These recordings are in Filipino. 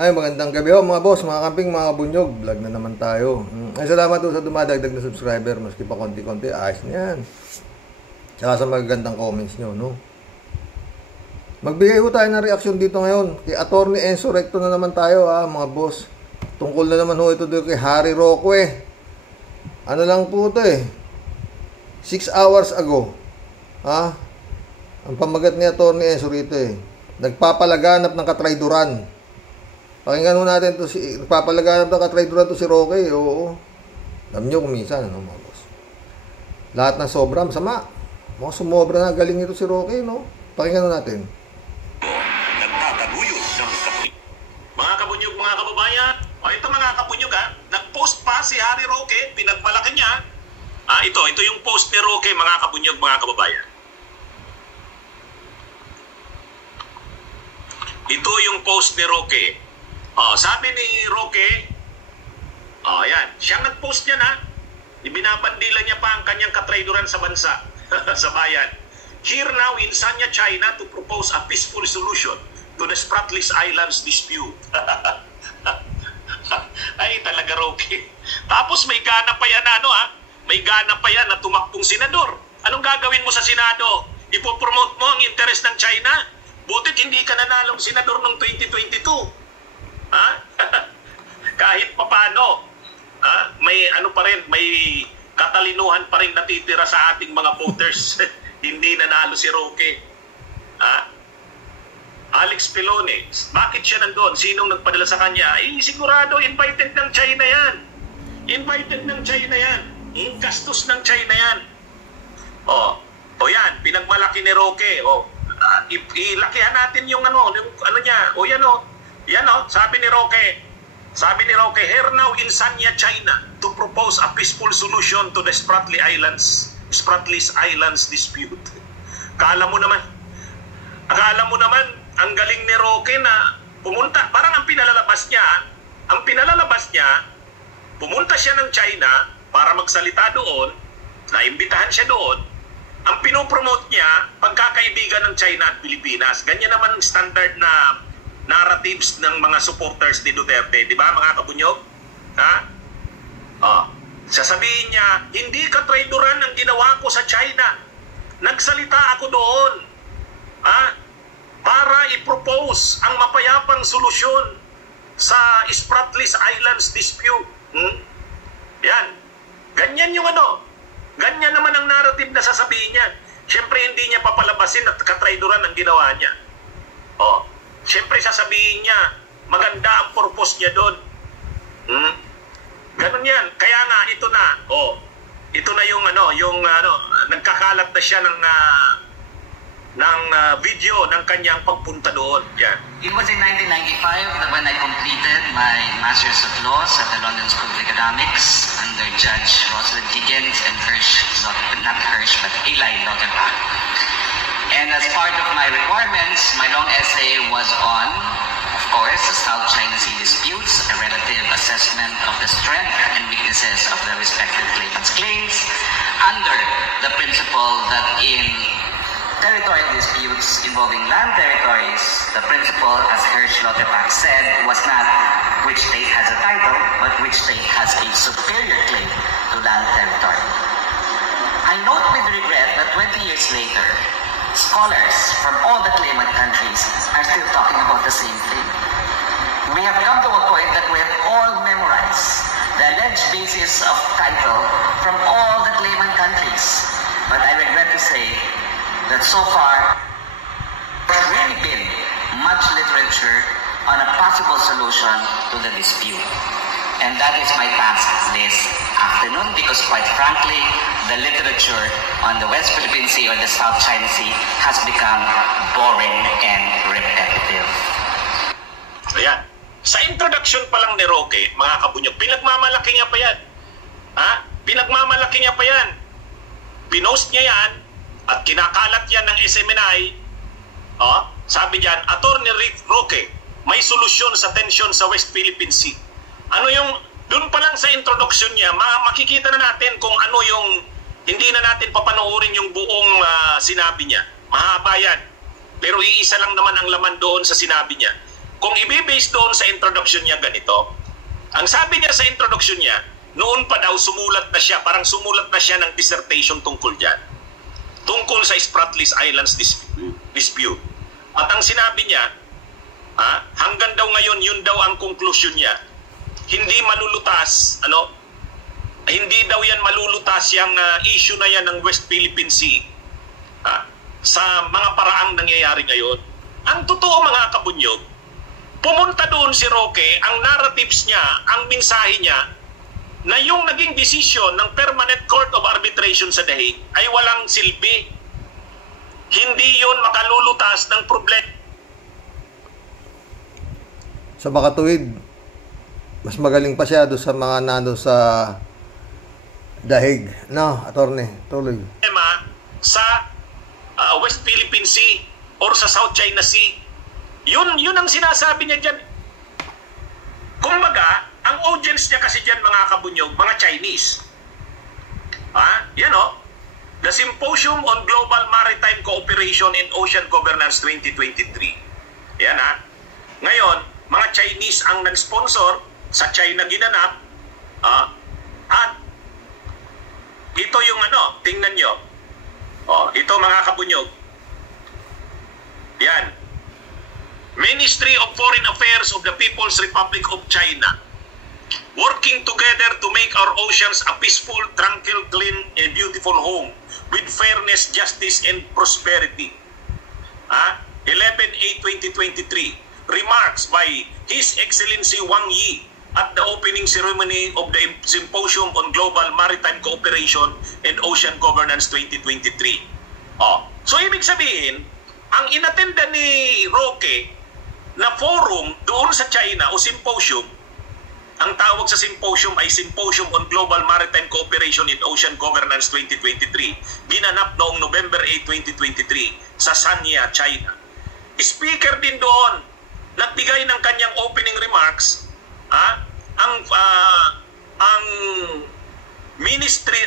Ay, magandang gabi ho mga boss, mga kamping, mga kabunyog. Vlog na naman tayo. Ay, salamat po sa dumadagdag na subscriber. Maski pa konti-konti, ayos na yan. Tsaka sa magagandang comments nyo, no? Magbigay ho tayo ng reaksyon dito ngayon. Kay Atty. Enzo Recto na naman tayo, mga boss. Tungkol na naman ho ito dito kay Harry Roque. Ano lang po ito 6 hours ago. Ang pamagat ni Atty. Enzo rito nagpapalaganap ng katrayduran. Pakinggan mo natin to nagpapalaganap ng katrayduran to si Roque. Oo. Alam nyo kung minsan, mga boss. Lahat ng sobra, masama. Mga sumobra na galing ito si Roque, no? Pakinggan mo natin. Nagtataguyod ng kabunyog. Mga kabunyog, mga kababayan. Ito mga kabunyog nag-post pa si Harry Roque, pinagmalaki niya. Ito yung post ni Roque, mga kabunyog, mga kababayan. Ito yung post ni Roque. Sabi ni Roque, yan, siyang nag-post niya na, ibinabandila niya pa ang kanyang katrayduran sa bansa, sa bayan. Here now in Sanya, China to propose a peaceful solution to the Spratlys Islands dispute. Ay, talaga Roque. Tapos may gana pa yan may gana pa yan na tumakbong senador. Anong gagawin mo sa Senado? Ipopromote mo ang interes ng China? Butit hindi ka nanalong senador noong 2022. Kahit papano, may pa rin, may katalinuhan pa rin natitira sa ating mga voters. Hindi nanalo si Roque. Alex Pelone, bakit siya nandun? Sinong nagpadala sa kanya? Sigurado invited ng China yan. Invited ng China yan. Gastos ng China yan. Yan, pinagmalaki ni Roque. Ilakihan natin yung niya. Yan sabi ni Roque, here now in Sanya, China to propose a peaceful solution to the Spratlys Islands dispute. Akala mo naman, ang galing ni Roque na pumunta, parang ang pinalalabas niya, pumunta siya ng China para magsalita doon, naimbitahan siya doon. Ang pinopromote niya, pagkakaibigan ng China at Pilipinas. Ganyan naman standard na narratives ng mga supporters ni Duterte, di ba mga kabunyog? Sasabihin niya, hindi katrayduran ang ginawa ko sa China. Nagsalita ako doon para i-propose ang mapayapang solusyon sa Spratlys Islands dispute. Yan. Ganyan yung ganyan naman ang narrative na sasabihin niya. Siyempre hindi niya papalabasin at katrayduran ang ginawa niya. Siyempre sasabihin niya, maganda ang purpose niya doon. Ganun yan. Kaya nga, ito na. Ito na yung nagkakalat na siya ng video ng kanyang pagpunta doon. Yan. It was in 1995 that when I completed my Master's of Laws at the London School of Economics under Judge Rosalind Higgins and Eli Lauterbach. And as part of my requirements, my long essay was on, of course, the South China Sea disputes, a relative assessment of the strength and weaknesses of the respective claimants' claims, under the principle that in territorial disputes involving land territories, the principle, as Hersch Lauterbach said, was not which state has a title, but which state has a superior claim to land territory. I note with regret that 20 years later, scholars from all the claimant countries are still talking about the same thing. We have come to a point that we have all memorized the alleged basis of title from all the claimant countries. But I regret to say that so far, there has really been much literature on a possible solution to the dispute. And that is my task this afternoon because quite frankly, the literature on the West Philippine Sea or the South China Sea has become boring and repetitive. Ayan. Sa introduction pa lang ni Roque, mga kabunyog, pinagmamalaki niya pa yan. Pinagmamalaki niya pa yan. Pinost niya yan at kinakalat yan ng SMNI. Sabi diyan, Atty. Roque, may solusyon sa tension sa West Philippine Sea. Doon pa lang sa introduction niya, makikita na natin kung ano yung, hindi na natin papanoorin yung buong sinabi niya. Mahaba yan. Pero iisa lang naman ang laman doon sa sinabi niya. kung ibibase doon sa introduction niya ganito, ang sabi niya sa introduction niya, noon pa daw sumulat na siya, parang sumulat na siya ng dissertation tungkol dyan. Tungkol sa Spratlys Islands dispute. At ang sinabi niya, hanggang daw ngayon, yun daw ang conclusion niya. Hindi malulutas, hindi daw yan malulutas yung issue na yan ng West Philippine Sea sa mga paraang nangyayari ngayon. Ang totoo mga kabunyog, pumunta doon si Roque, ang narratives niya, ang mensahe niya, na yung naging desisyon ng Permanent Court of Arbitration sa The Hague ay walang silbi. Hindi yun makalulutas ng problema. Sa makatuwid, mas magaling pa siya doon sa mga nando sa The Hague. No, attorney, tuloy. Sa West Philippine Sea or sa South China Sea. Yun ang sinasabi niya dyan. Kumbaga, ang audience niya kasi dyan mga kabunyog, mga Chinese. Yan The Symposium on Global Maritime Cooperation and Ocean Governance 2023. Yan Ngayon, mga Chinese ang nag-sponsor, sa China ginanap, at ito yung tingnan nyo. Ito mga kabunyog. Yan. Ministry of Foreign Affairs of the People's Republic of China, working together to make our oceans a peaceful, tranquil, clean, and beautiful home with fairness, justice, and prosperity. 11/8/2023. Remarks by His Excellency Wang Yi at the opening ceremony of the Symposium on Global Maritime Cooperation and Ocean Governance 2023. So ibig sabihin, ang inattenda ni Roque na forum doon sa China o symposium, ang tawag sa symposium ay Symposium on Global Maritime Cooperation and Ocean Governance 2023, ginanap noong November 8, 2023 sa Sanya, China. Speaker din doon, nagbigay ng kanyang opening remarks, ang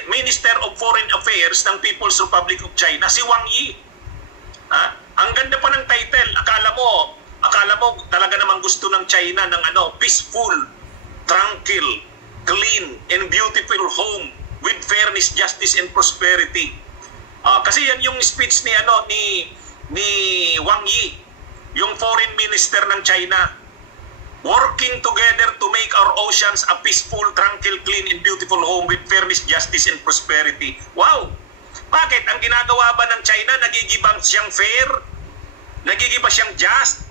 Minister of Foreign Affairs ng People's Republic of China, si Wang Yi. Ang ganda pa ng title, akala mo talaga namang gusto ng China ng peaceful, tranquil, clean, and beautiful home with fairness, justice, and prosperity. Kasi yan yung speech ni Wang Yi, yung foreign minister ng China. Working together to make our oceans a peaceful, tranquil, clean, and beautiful home with fairness, justice, and prosperity. Wow! Bakit? Ang ginagawa ba ng China, nagigibang siyang fair? Nagigiba siyang just?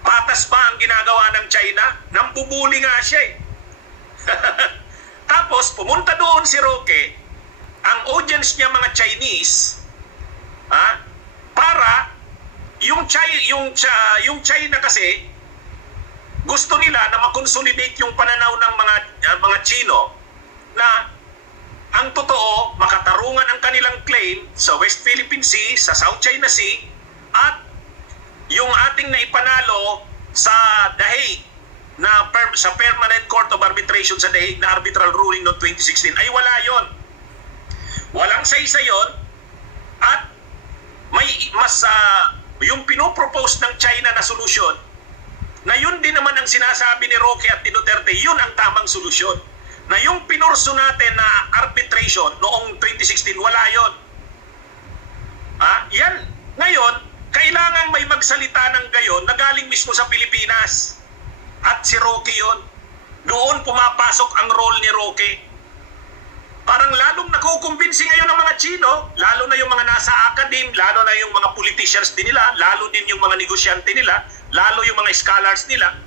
Patas ba ang ginagawa ng China? Nambubuli nga siya Tapos, pumunta doon si Roque, ang audience niya mga Chinese, para yung China kasi gusto nila na makonsolidate yung pananaw ng mga Chino na ang totoo, makatarungan ang kanilang claim sa West Philippine Sea, sa South China Sea, at yung ating naipanalo sa The Hague, sa Permanent Court of Arbitration sa The Hague na arbitral ruling noong 2016, ay wala yon. Walang sa-isa yon, at may yung pinopropose ng China na solusyon, na yun din naman ang sinasabi ni Roque at ni Duterte, yun ang tamang solusyon. Na yung pinurso natin na arbitration noong 2016, wala yun. Yan. Ngayon, kailangan may magsalita ng gayon na galing mismo sa Pilipinas. At si Roque yun. Doon pumapasok ang role ni Roque. Parang lalong nakukumbinsi ngayon ng mga Chino, lalo na yung mga nasa academe, lalo na yung mga politicians din nila, lalo din yung mga negosyante nila, lalo yung mga scholars nila.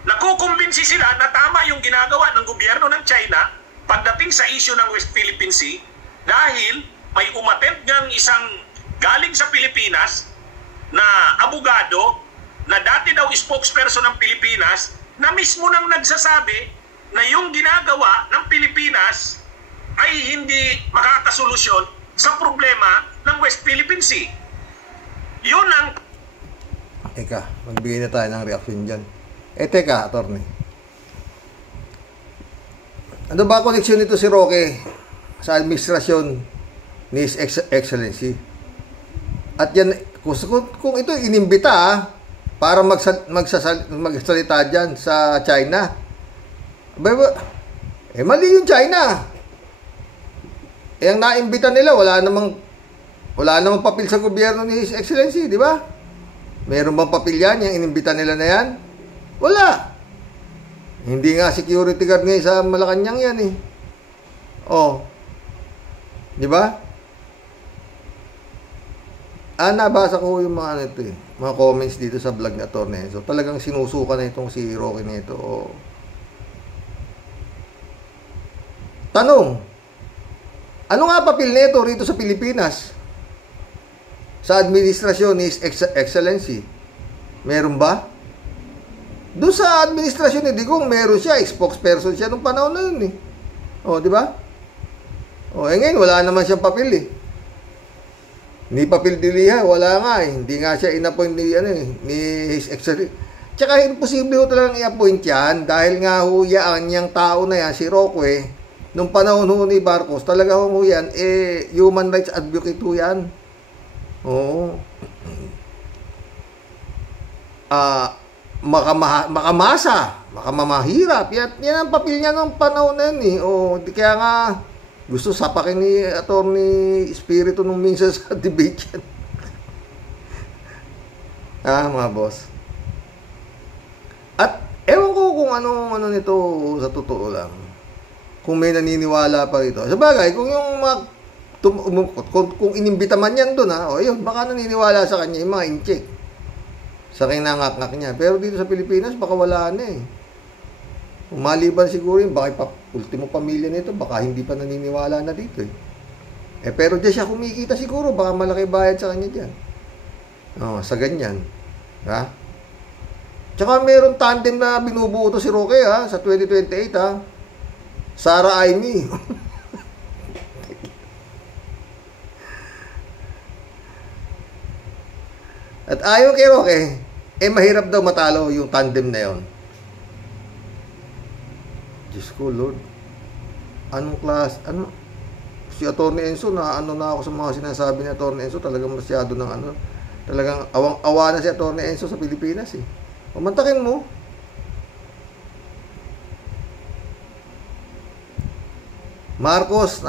Nakukumbinsi sila na tama yung ginagawa ng gobyerno ng China pagdating sa issue ng West Philippine Sea, dahil may umattend ng isang galing sa Pilipinas na abogado na dati daw spokesperson ng Pilipinas, na mismo nang nagsasabi na yung ginagawa ng Pilipinas ay hindi makakasolusyon sa problema ng West Philippine Sea. Yun ang... Teka, magbigay na tayo ng reaction dyan. Teka, attorney. Ano ba koneksyon nito si Roque sa administrasyon ni His Excellency? At yan, kung ito inimbita, para magsalita dyan sa China. Mali yung China. Ang naimbita nila, wala namang papel sa gobyerno ni His Excellency, di ba? Meron bang papel yan, yung inimbita nila na yan? Wala. Hindi nga security guard ngayon sa Malacanang yan eh. Oh. Di ba? Nabasa ko yung mga mga comments dito sa vlog na Atty. So talagang sinusuka na itong si Roque nito. Oh. Tanong, ano nga papel nito rito sa Pilipinas? Sa administrasyon ni Excellency? Meron ba? Doon sa administrasyon ni Digong, meron siya, spokesperson siya nung panahon na yun eh. O, di ba? O, ngayon, wala naman siyang papel eh. Ni papel diliha, wala nga eh. Hindi nga siya in-appoint ni His Excellency. Tsaka, imposible ho talagang i-appoint yan dahil nga ho yan, yung tao na yan, si Roque, nung panahon ho ni Marcos, talaga ho yan, human rights advocate ho yan. Oo. Makamahirap. Yan ang papel niya ng panahon na yun eh. Kaya nga, gusto sapakin ni Atty. Espiritu nung minsan sa debate yan. Mga boss. At, ewan ko kung ano nito sa totoo lang. Kung may naniniwala pa rito. Sabagay, kung yung mga kung inimbita man yan doon yun, baka naniniwala sa kanya yung mga incheck sa kinangak-ngak niya. Pero dito sa Pilipinas, baka wala na eh. Maliban siguro yun, baka ultimo pamilya nito, baka hindi pa naniniwala na dito eh. Pero dyan siya kumikita siguro, baka malaki bayad sa kanya dyan. Sa ganyan. Ha? Tsaka meron tandem na binubuo to si Roque sa 2028 Sara Aimee. At ayaw kay Roque, mahirap daw matalo yung tandem na yon. Diyos ko, Lord. Anong class? Si Atty. Enzo, na ako sa mga sinasabi ni Atty. Enzo, talagang masyado ng talagang awang-awa na si Atty. Enzo sa Pilipinas eh. Pamantakin mo. Marcos,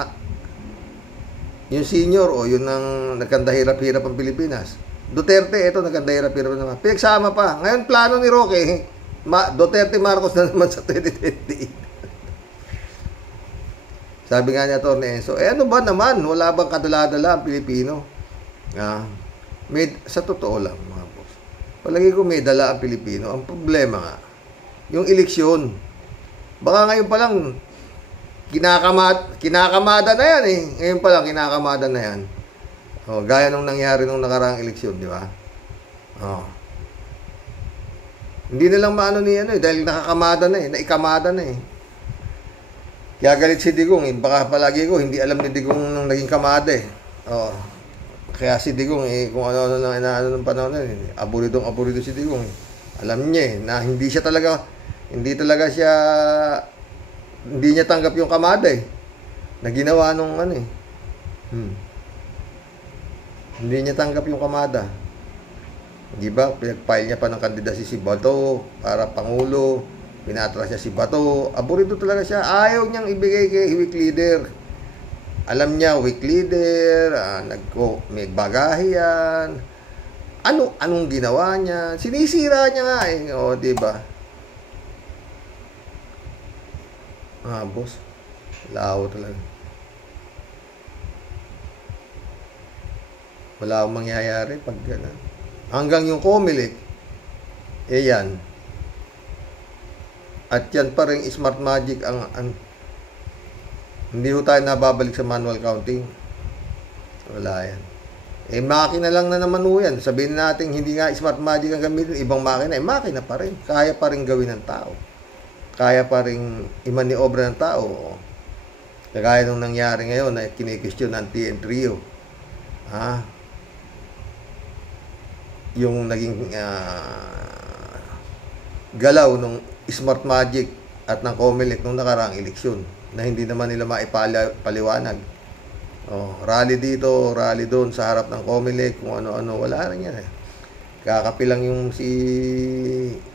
yung senior, yun ang nagkandahirap-hirap ang Pilipinas. Duterte, ito nagkandahirap-hirap naman. Pinagsama pa. Ngayon, plano ni Roque, Duterte Marcos na naman sa 2028. Sabi nga niya, Atty. Enzo, ano ba naman? Wala bang kadala-dala ang Pilipino? Sa totoo lang, mga boss. Palagi ko may dala ang Pilipino. Ang problema nga, yung eleksyon. Baka ngayon pa lang, kinakamada na yan eh. Ngayon pa lang, kinakamada na yan. Gaya nung nangyari nung nakaraang eleksyon, di ba? Hindi na lang maano ni dahil nakakamada na naikamada na Kaya galit si Digong baka palagi ko, hindi alam ni Digong nung naging kamada Kaya si Digong kung ano nang inaano ng panahon na aburido si Digong Alam niya na hindi niya tanggap yung kamada na ginawa nung Hindi niya tanggap yung kamada. Di ba? Pinag-file niya pa ng kandidacy si Bato para Pangulo. Pinatras niya si Bato. Aburido talaga siya. Ayaw niyang ibigay kay weak leader. Alam niya, weak leader, may bagahe yan. Anong ginawa niya? Sinisira niya nga di ba? Boss. Lao talaga. Wala akong mangyayari pag gano'n. Hanggang yung Comelec, yan. At yan pa rin smart magic hindi ho tayo nababalik sa manual counting. Wala yan. Makina lang na naman ho yan. Sabihin natin hindi nga smart magic ang gamitin, ibang makina, makina pa rin. Kaya pa rin gawin ng tao. Kaya pa rin imaniobra ng tao. Kagaya nung nangyari ngayon na kinikestyon ng TN Trio. Yung naging galaw nung smart magic at ng Comelec nung nakaraang eleksyon na hindi naman nila maipaliwanag. Rally dito, rally doon sa harap ng Comelec, kung ano-ano, wala rin yan Kakapilang yung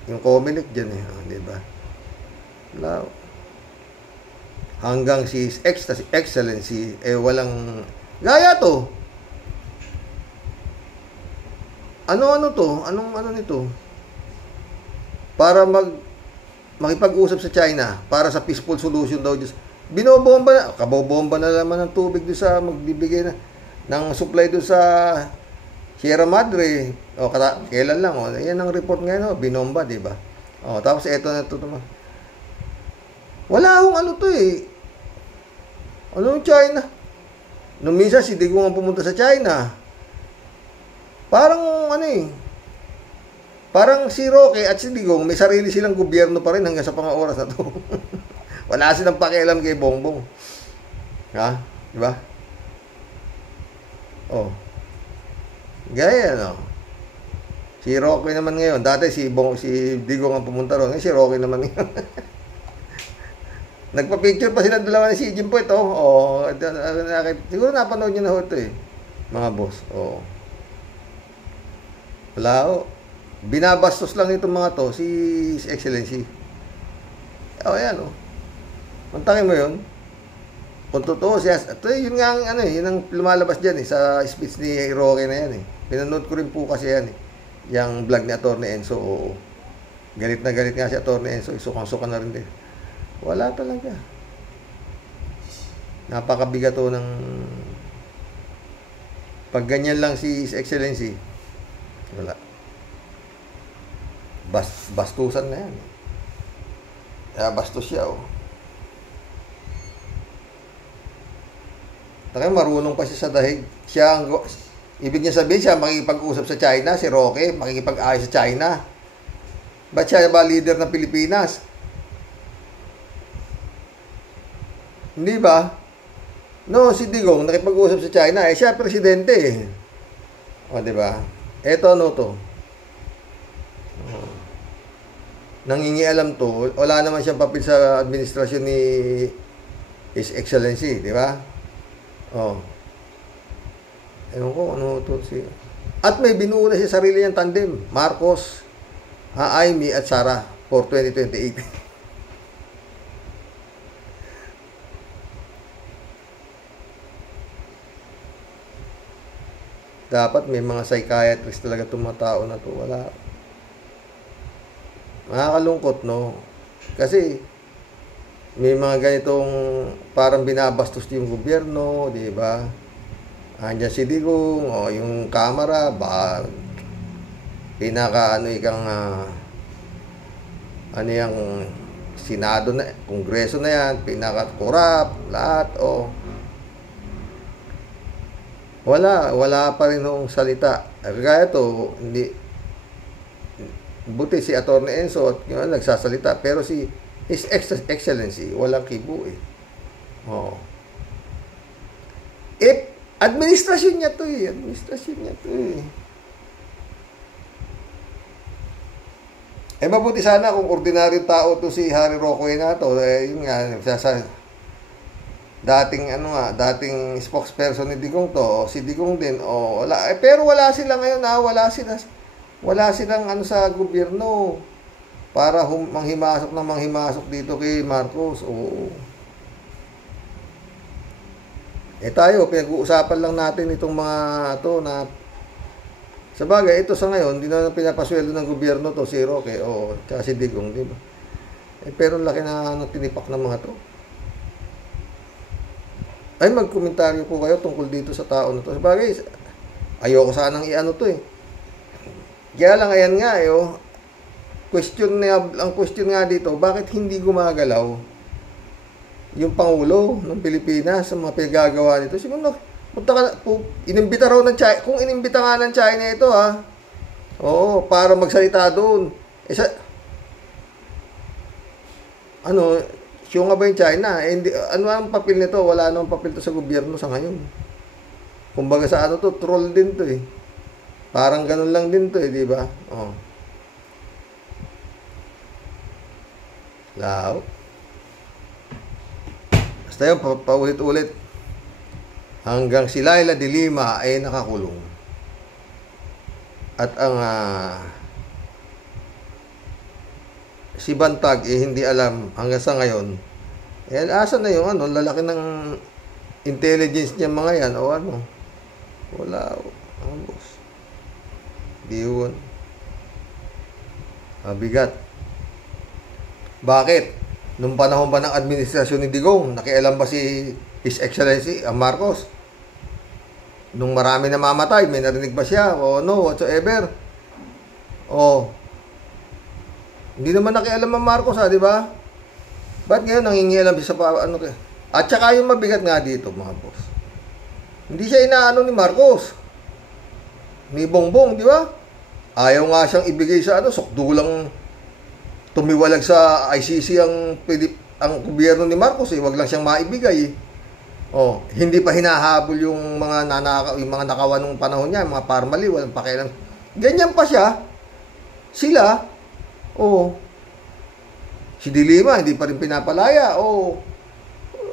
yung Comelec dyan eh. Oh, di ba? Wala. Hanggang si Excellency, walang, gaya to. Ano to? Ano nito? Para makipag-usap sa China, para sa peaceful solution daw. Kabobomba na naman ng tubig doon sa magbibigay ng supply doon sa Sierra Madre. O, kailan lang, o. Yan ang report ngayon, o. Binomba, di ba? O, tapos eto na ito naman. Wala akong ano to eh. Ano yung China? Nung minsan, si Digong ang pumunta sa China. Parang, parang si Roque at si Digong, may sarili silang gobyerno pa rin hanggang sa pang-oras na to. Wala silang pakialam kay Bongbong. Ha? Di ba? Oh. Gaya, no? Si Roque naman ngayon. Dati si Digong ang pumunta ron. Ngayon si Roque naman ngayon. Nagpa-picture pa sila dalawa ni Xi Jinping ito. Oh, siguro napanood nyo na ho ito eh. Mga boss. Oh. Wala ho. Binabastos lang itong mga to, si Excellency. Oh, yan oh. Puntakin mo yun. Kung totoo siya, ito yun nga yun ang lumalabas dyan eh, sa speech ni Roque na yan eh. Pinanood ko rin po kasi yan eh. Yung vlog ni Atty. Enzo, oo. Galit na galit nga si Atty. Enzo, isukang-suka na rin din. Wala talaga. Napakabigat to ng pag ganyan lang si His Excellency. Wala. Bastusan na yan. Kaya bastos siya oh. Taka marunong pa siya sa dahig. Siya ang ibig niya sabihin siya makikipag-usap sa China, si Roque, makikipag-ayos sa China. Ba't siya ba leader ng Pilipinas? Hindi ba? No, si Digong nakipag-usap sa China, siya presidente eh. O, di ba? Eto ano to? Nangingialam to, wala naman siyang papel sa administrasyon ni His Excellency, di ba? Oh. Ewan ko, ano to si... At may binuo na siya sarili niyang tandem. Marcos, Amy at Sara for 2028. Dapat may mga psychiatrist talaga itong mga tao na to. Wala. Makakalungkot, no? Kasi may mga ganitong parang binabastos yung gobyerno, di ba? Andiyan si Digong, o yung kamera, ano yung Senado na, Kongreso na yan, pinaka-corrupt, lahat, o. Wala pa rin yung salita. Kaya to, hindi, buti si Atty. Enzo at yung nagsasalita, pero si His Excellency, walang kibo eh. Oh. Administrasyon niya to eh. Mabuti sana kung ordinaryong tao to si Harry Roque na to. Yun nga, dating spokesperson ni Digong to, si Digong din, wala. Pero wala sila ngayon wala silang sa gobyerno para manghimasok dito kay Marcos. Oo. Tayo, pinag-uusapan lang natin itong mga to na sa bagay, ito sa ngayon, hindi na pinapasweldo ng gobyerno to, si Roque, tsaka si Digong, di ba? Pero laki na tinipak ng mga to. Ay, magkomentaryo po kayo tungkol dito sa tao na to. Sa bagay, ayoko sanang to eh. Kaya lang, ayan nga ang question nga dito, bakit hindi gumagalaw yung Pangulo ng Pilipinas sa mga pinagagawa nito? Siguro, inimbita raw ng China, kung inimbita nga ng China ito para magsalita doon. Siya nga ba yung China? Ano ang papel nito? Wala namang papel to sa gobyerno sa ngayon. Kumbaga sa troll din to eh. Parang ganun lang din to eh, di ba? Lao. Basta yun, paulit-ulit. Hanggang si Laila de Lima ay nakakulong. At ang si Bantag hindi alam hanggang sa ngayon. Asa na yung lalaki ng intelligence niya mga yan o ano. Wala. Boss. Di yun. Mabigat. Bakit? Nung panahon ba ng administrasyon ni Digong, nakialam ba si His Excellency, ang Marcos? Nung marami na mamatay, may narinig ba siya? O no, whatsoever? O, hindi naman nakialam ang Marcos, di ba? Ba't ngayon nangingialam siya sa At saka yung mabigat nga dito, mga boss. Hindi siya inaano ni Marcos. Ni Bongbong, di ba? Ayaw nga siyang ibigay sa sukdulang tumiwalag sa ICC ang gobyerno ni Marcos Wag lang siyang maibigay. Hindi pa hinahabol yung mga nakawan nung panahon niya, yung mga parmali, walang pakialam. Ganyan pa siya. Sila, si Dilima, hindi pa rin pinapalaya.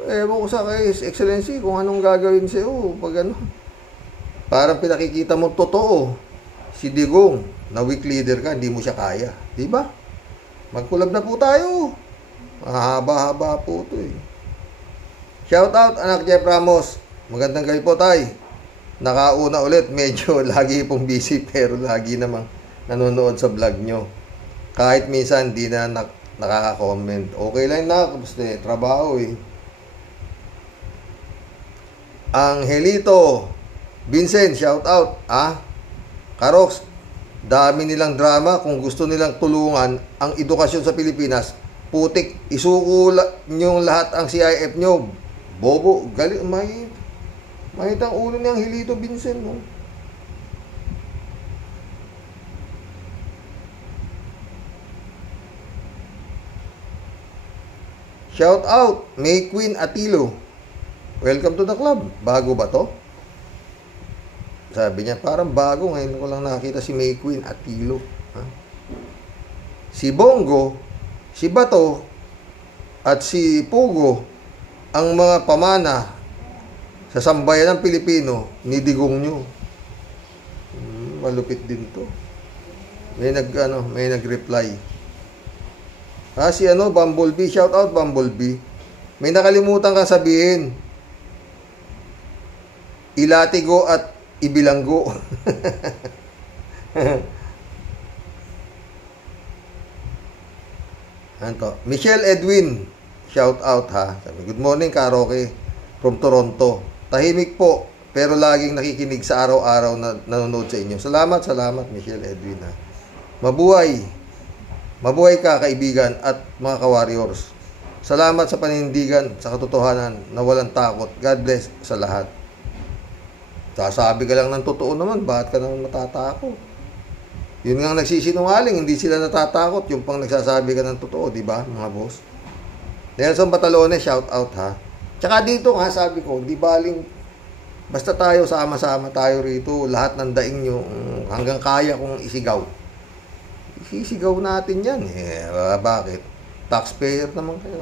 Ewan ko sa kay Excellency kung anong gagawin sa'yo pag parang pinakikita mo totoo. Si Digong, na weak leader ka, hindi mo siya kaya. Diba? Magkulab na po tayo. Mahaba-haba po ito Shout out, anak Jeff Ramos. Magandang gabi po, tay. Nakauna ulit. Medyo lagi pong busy pero lagi namang nanonood sa vlog nyo. Kahit minsan di na nakaka-comment. Okay lang na. Kamusta trabaho Angelito Vincent, shout out. Karox, dami nilang drama. Kung gusto nilang tulungan ang edukasyon sa Pilipinas, putik, isuko nyo lahat ang CIF nyo. Bobo, galing, mahit ang ulo niyang Angelito Vincent, Shout out, May Queen Atilo. Welcome to the club. Bago ba to? Sabi niya, parang bago. Ngayon ko lang nakita si May Queen Atilo. Si Bongo, si Bato, at si Pugo, ang mga pamana sa sambayan ng Pilipino ni Digong nyo. Malupit din to. May nag-reply. Si Bumblebee, shout out Bumblebee. May nakalimutan kang sabihin. Ilatigo at ibilanggo. Michelle Edwin, shout out Sabi, good morning Karoke from Toronto. Tahimik po pero laging nakikinig sa araw-araw na nanonood sa inyo. Salamat Michelle Edwin Mabuhay ka kaibigan at mga ka-warriors. Salamat sa panindigan sa katotohanan na walang takot. God bless sa lahat. Sasabi ka lang ng totoo naman, bakit ka naman matatakot? Yun nga nagsisinungaling, hindi sila natatakot. Yung pang nagsasabi ka ng totoo, di ba, mga boss? Nelson Batalones, shout out Tsaka dito nga, sabi ko, di baling, basta tayo, sama-sama tayo rito, lahat ng daing nyo, hanggang kaya kong isigaw. Isisigaw natin yan. Bakit? Taxpayer naman kayo.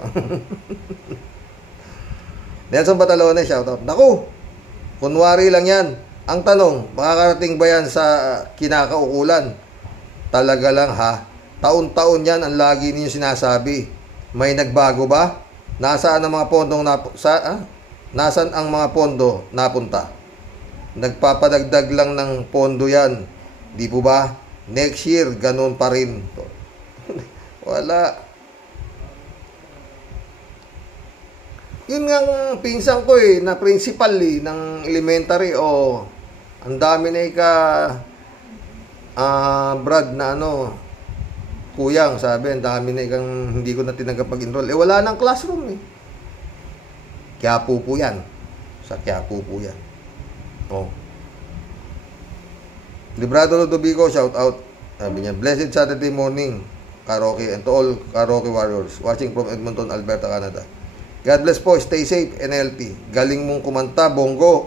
Nelson Batalones, shout out. Naku! Kunwari lang yan. Ang tanong, makakarating ba yan sa kinakaukulan? Talaga lang Taon-taon yan ang lagi ninyo sinasabi. May nagbago ba? Nasaan ang mga pondong Nasaan ang mga pondo napunta? Nagpapadagdag lang ng pondo yan. Di po ba? Next year, ganun pa rin. Wala. Yun nga ang pinsan ko na principal ng elementary ang dami na Brad na kuyang, sabi, ang dami na hindi ko na tinanggap pag-enroll. Wala nang classroom Quiapo po yan. Sa Quiapo po yan. Librado Ludovico, shout out. Sabi niya, blessed Saturday morning, Karoke, and to all Karoke warriors watching from Edmonton, Alberta, Canada. God bless po, stay safe and healthy. Galing mong kumanta, Bongo.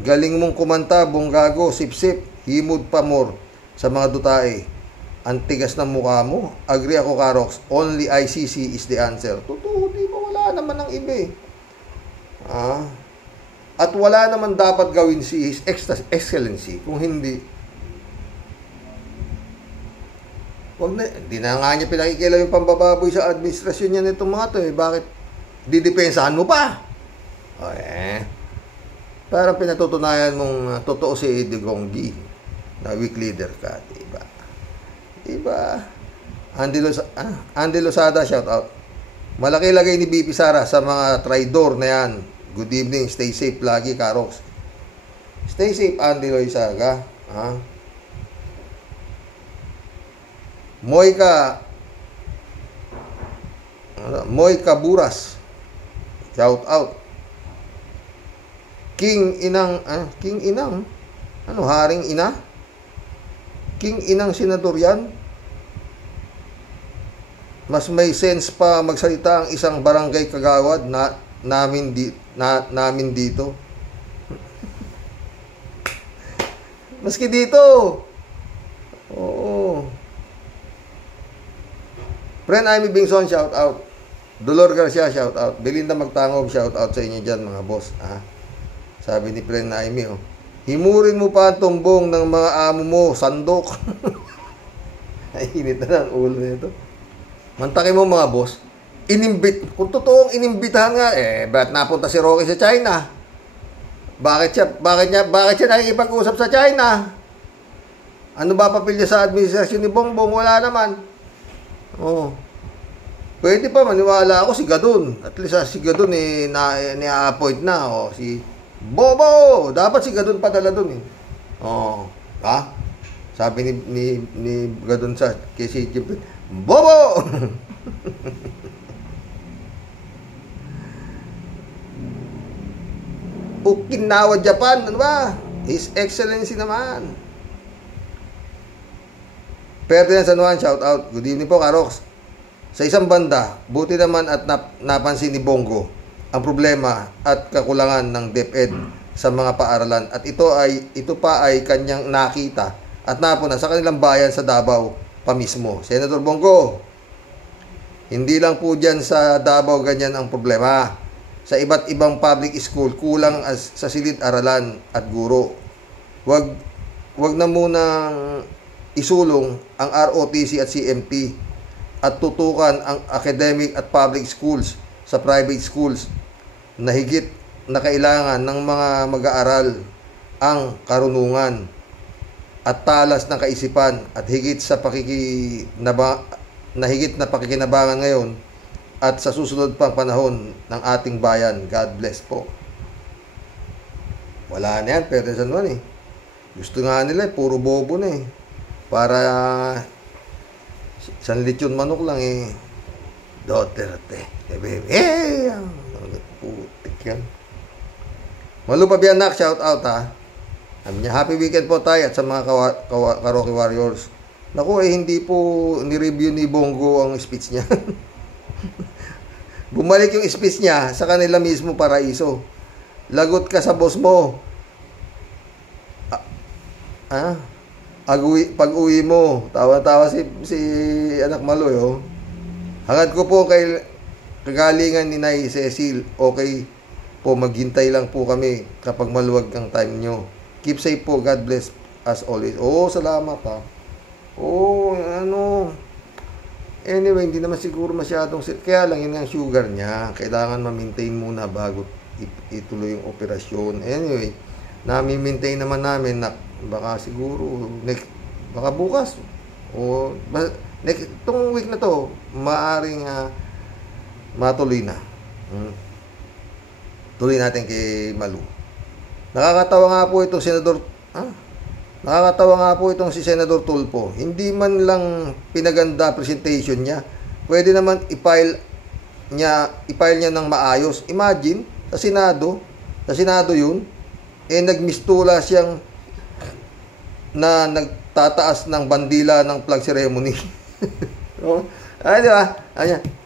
Galing mong kumanta, Bonggago, sip-sip, himod pa more sa mga dutae. Ang tigas ng mukha mo. Agree ako, Karox. Only ICC is the answer. Totoo, di ba? Wala naman ang iba At wala naman dapat gawin si His Excellency kung hindi Wag na, hindi na nga niya pinakikilaw yung pambababoy sa administrasyon niya nitong mga to eh. Bakit didepensahan mo pa? O parang pinatutunayan mong totoo si Eddie Gonggi na weak leader ka, diba? Diba? Andy Lozada, shout out. Malaki lagay ni BP Sara sa mga traidor na yan. Good evening, stay safe lagi, Karox. Stay safe, Andy Lozada. Moika Buras, shout out. King Inang, Haring Ina? King Inang senador yan? Mas may sense pa magsalita ang isang barangay kagawad namin dito. Maski dito. Oo. Friend Amy Bingson, shout out. Dolor Garcia, shout out. Belinda Magtangob, shout out sa inyo dyan, mga boss. Sabi ni Friend Amy, himurin mo pa ang tumbong ng mga amo mo, sandok. Ay, init na ang ulo nito. Mantakin mo, mga boss. Kung totoong inimbitahan nga, ba't napunta si Rocky sa China? Bakit siya nakikipag-usap sa China? Ano ba papel niya sa administrasyon ni Bongbong? Wala naman. Pwede pa, maniwala ako si Gadun. At least si Gadun ni-appoint na. Si Bobo! Dapat si Gadun padala dun . Sabi ni Gadun sa kay si Bobo! Okinawa, Japan. Ano ba? His Excellency naman. Ferdinand San Juan, shout out. Good evening po, Karox. Sa isang banda, buti naman at napansin ni Bongo ang problema at kakulangan ng DepEd sa mga paaralan. At ito pa ay kanyang nakita at napuna sa kanilang bayan sa Davao pa mismo. Senator Bongo, hindi lang po dyan sa Davao ganyan ang problema. Sa iba't ibang public school, kulang sa silid-aralan at guro. Wag na munang isulong ang ROTC at CMT at tutukan ang academic at public schools sa private schools na higit na kailangan ng mga mag-aaral ang karunungan at talas ng kaisipan at higit na pakikinabangan ngayon at sa susunod pang panahon ng ating bayan. God bless po. Wala na yan, pero sa naman gusto nga nila puro bobo na para isang lechon manok lang Duterte. Putik yan. Malu Pabianak, shout out Sabi niya, happy weekend po tayo at sa mga Karoki Warriors. Naku, hindi po ni-review ni Bongo ang speech niya. Bumalik yung speech niya sa kanila mismo paraiso. Lagot ka sa boss mo. Pag-uwi mo, tawa-tawa si anak Maloy. Hangad ko po kay kagalingan ni Nay Cecil. Okay po, maghintay lang po kami kapag maluwag ang time nyo. Keep safe po. God bless as always. Salamat Anyway, hindi naman siguro masyadong kaya lang yun ang sugar niya. Kailangan ma-maintain muna bago ituloy yung operasyon. Anyway, nami-maintain naman namin na baka siguro baka bukas itong week na to maaring matuloy na. Tuloy natin kay Malu. Nakakatawa nga po itong si Senador Tulfo. Hindi man lang pinaganda presentation niya. Pwede naman i-file niya ng maayos. Imagine, sa Senado yun, nagmistula siyang na nagtataas ng bandila ng flag ceremony. Di ba?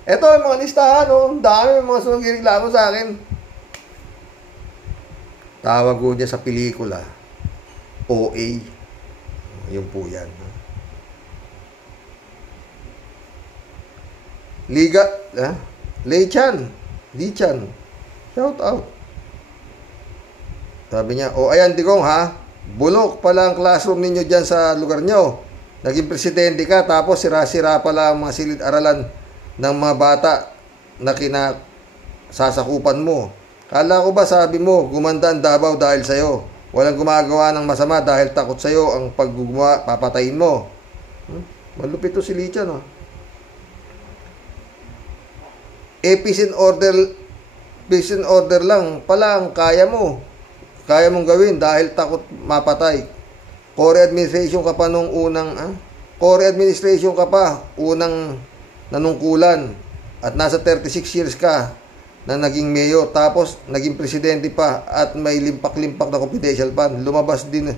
Ito yung mga listahan, dami mga sumigireklamo sa akin. Tawag ko niya sa pelikula, OA. Yun po yan. Lichan. Shout out. Sabi niya, ayan Digong bulok pala ang classroom ninyo dyan sa lugar nyo. Naging presidente ka, tapos sira-sira pala ang mga silid-aralan ng mga bata na kinasasakupan mo. Kala ko ba sabi mo, gumanda ang Davao dahil sa'yo. Walang gumagawa ng masama dahil takot sa'yo ang paggumawa, papatayin mo. Malupit to si Licha, no? Peace and order lang pala ang kaya mo. Kaya mong gawin dahil takot mapatay. Cory administration ka pa nung Cory administration ka pa, unang nanungkulan. At nasa 36 years ka na naging mayor, tapos naging presidente pa at may limpak-limpak na confidential fund. Lumabas din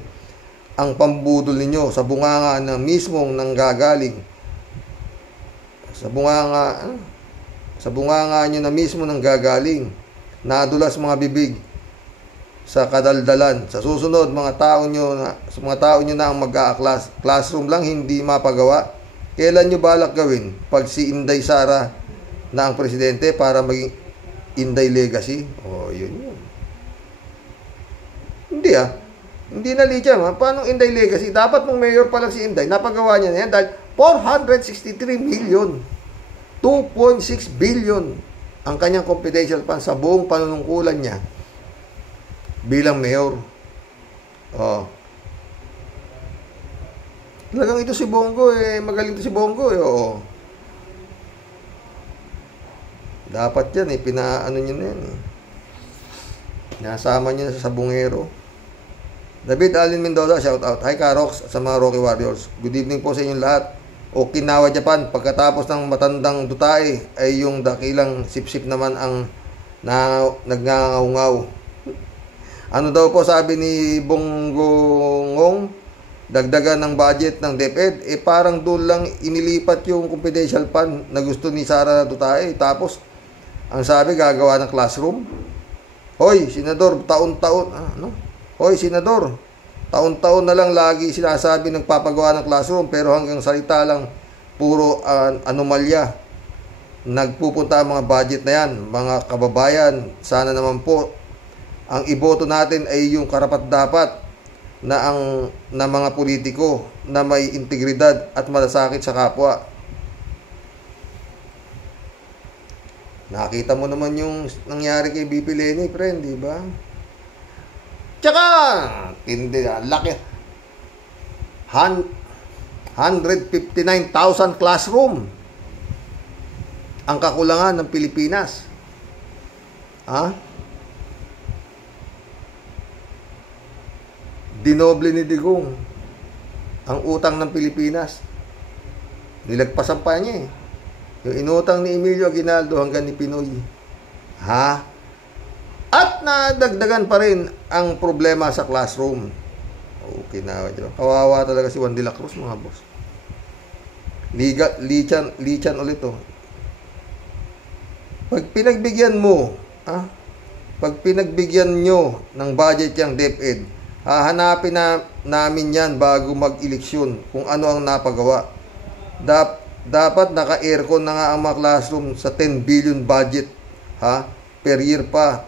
ang pambudol ninyo sa bunganga na mismong nanggagaling. Sa bunganga nyo na mismo nanggagaling. Nadulas mga bibig sa kadaldalan. Sa susunod, mga tao nyo na ang mag-aaklas. Classroom lang, hindi mapagawa. Kailan nyo balak gawin? Pag si Inday Sara na ang presidente para maging Inday Legacy? Yun. Hindi na Licha. Paano Inday Legacy? Dapat mong mayor pa lang si Inday. Napagawa niya na yan dahil 463 million. 2.6 billion ang kanyang confidential fund sa buong panunungkulan niya bilang mayor. Talagang ito si Bongo magaling ito si Bongo Dapat yan pinaano niya na yan Nasama niya na sa sabungero. David Allen Mendoza, shout out. Hi Karox at sa mga Rocky Warriors. Good evening po sa inyong lahat. Okinawa, Japan. Pagkatapos ng matandang dutae ay yung dakilang sip-sip naman ang nagngangaw-ngaw. Ano daw po sabi ni Bonggongong? Dagdagan ng budget ng DepEd. Parang doon lang inilipat yung confidential fund na gusto ni Sara Dutae. Tapos, ang sabi gagawa ng classroom. Hoy, senador, taon-taon. Hoy, senador, taon-taon na lang lagi sinasabi nagpapagawa ng classroom pero hanggang salita lang, puro anomalya. Nagpupunta ang mga budget na yan. Mga kababayan, sana naman po ang iboto natin ay yung karapat-dapat na mga politiko na may integridad at malasakit sa kapwa. Nakita mo naman yung nangyari kay BP Leni, friend, di ba? Tsaka, hindi, laki. 159,000 classroom ang kakulangan ng Pilipinas. Dinoble ni Digong ang utang ng Pilipinas. Nilagpasan pa niya yung inutang ni Emilio Aguinaldo hanggang ni Pinoy. At nadagdagan pa rin ang problema sa classroom. Okay na. Kawawa talaga si Juan de la Cruz, mga boss. Lichan ulit Pag pinagbigyan mo, pag pinagbigyan nyo ng budget yung DepEd, hahanapin namin yan bago mag-eleksyon kung ano ang napagawa. Dapat naka-aircon na nga ang mga classroom sa 10 billion budget. Per year pa.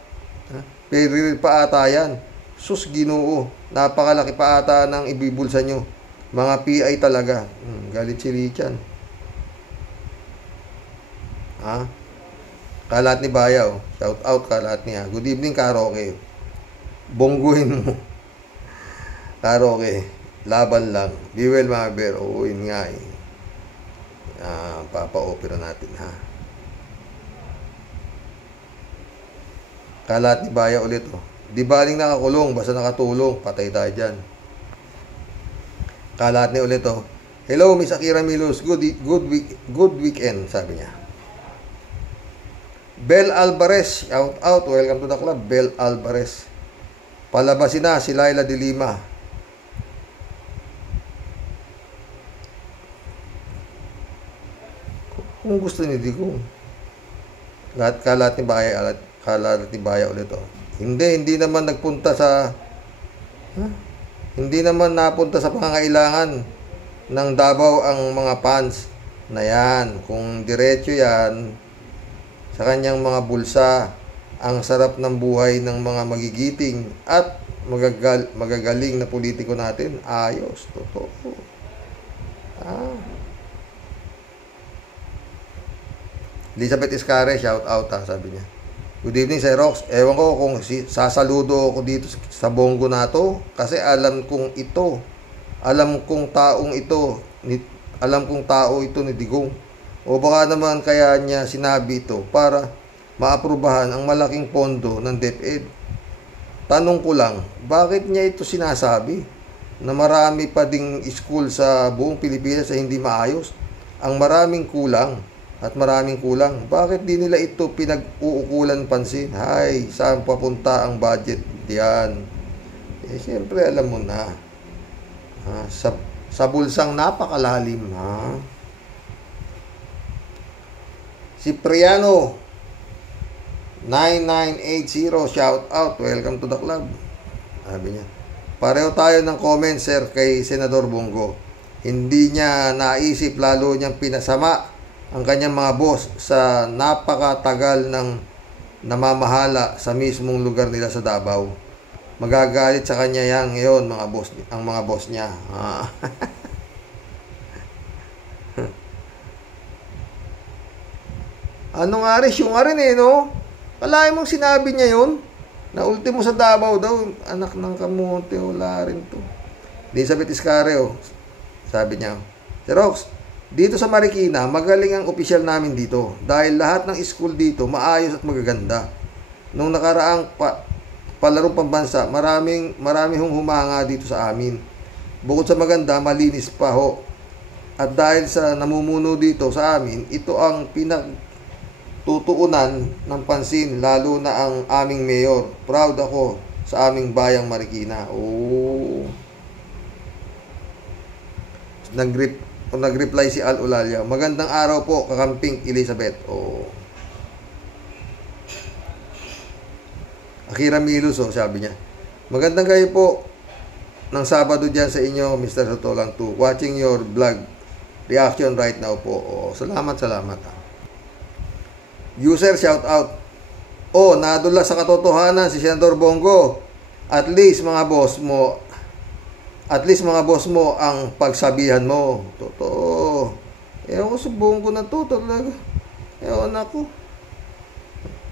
Per year pa ata yan. Sus Ginoo. Napakalaki pa ata ng ibibulsa nyo. Mga PI talaga. Galit si Richan. Kalat ni Bayaw. Shout out Kalat niya. Good evening Karoke. Bongguhin mo. Karoke. Laban lang. Be well mga bear. Oo, yun nga papa-opera natin Kalat ni Bayaw ulit Di baling nakakulong, basta nakatulong. Patay tayo dyan. Kalat ni ulit Hello Miss Akira Milos. Good weekend, sabi niya. Bel Alvarez, shout out. Welcome to the club, Bel Alvarez. Palabasin na si Laila de Lima. Kung gusto ni Digong. Kalat ni Bayaw ulit Hindi naman nagpunta sa hindi naman napunta sa pangangailangan ng Davao ang mga fans na yan. Kung diretso yan sa kanyang mga bulsa, ang sarap ng buhay ng mga magigiting at magagaling na politiko natin. Ayos, totoo. Elizabeth Iscare, shout out sabi niya. Good evening, Sir Rox. Ewan ko kung sasaludo ako dito sa Bongo na to kasi alam kong tao ito ni Digong. O baka naman kaya niya sinabi ito para maaprubahan ang malaking pondo ng DepEd. Tanong ko lang, bakit niya ito sinasabi na marami pa ding school sa buong Pilipinas na hindi maayos? Ang maraming kulang. Bakit di nila ito pinag-uukulan pansin? Hay, saan papunta ang budget diyan? Siyempre alam mo na. Sa bulsang napakalalim, Cipriano 9980, shout out, welcome to the club. Sabi niya, pareho tayo ng comment, sir, kay Senador Bongo. Hindi niya naisip, lalo niyang pinasama ang kanyang mga boss sa napakatagal ng namamahala sa mismong lugar nila sa Davao. Magagalit sa kanya yan ngayon ang mga boss niya. Ano nga rin, yung nga rin no? Kalahin mong sinabi niya yun? Na ultimo sa Davao daw, anak ng kamote, wala rin to. Elizabeth Iscare, sabi niya, Sir Rox, dito sa Marikina, magaling ang opisyal namin dito dahil lahat ng school dito maayos at magaganda. Nung nakaraang palarong pambansa, marami hong humanga dito sa amin. Bukod sa maganda, malinis pa ho. At dahil sa namumuno dito sa amin, ito ang pinagtutuunan ng pansin, lalo na ang aming mayor. Proud ako sa aming bayang Marikina. Nag-reply si Al Ulalia. Magandang araw po, kakamping Elizabeth. Akira Milos, sabi niya. Magandang gabi po ng Sabado dyan sa inyo, Mr. Sotolang 2. Watching your vlog reaction right now po. Salamat. User, shout out. Nadula sa katotohanan si Senador Bongo. At least mga boss mo ang pagsabihan mo. Totoo. Ewan ko sa Bongo na to talaga.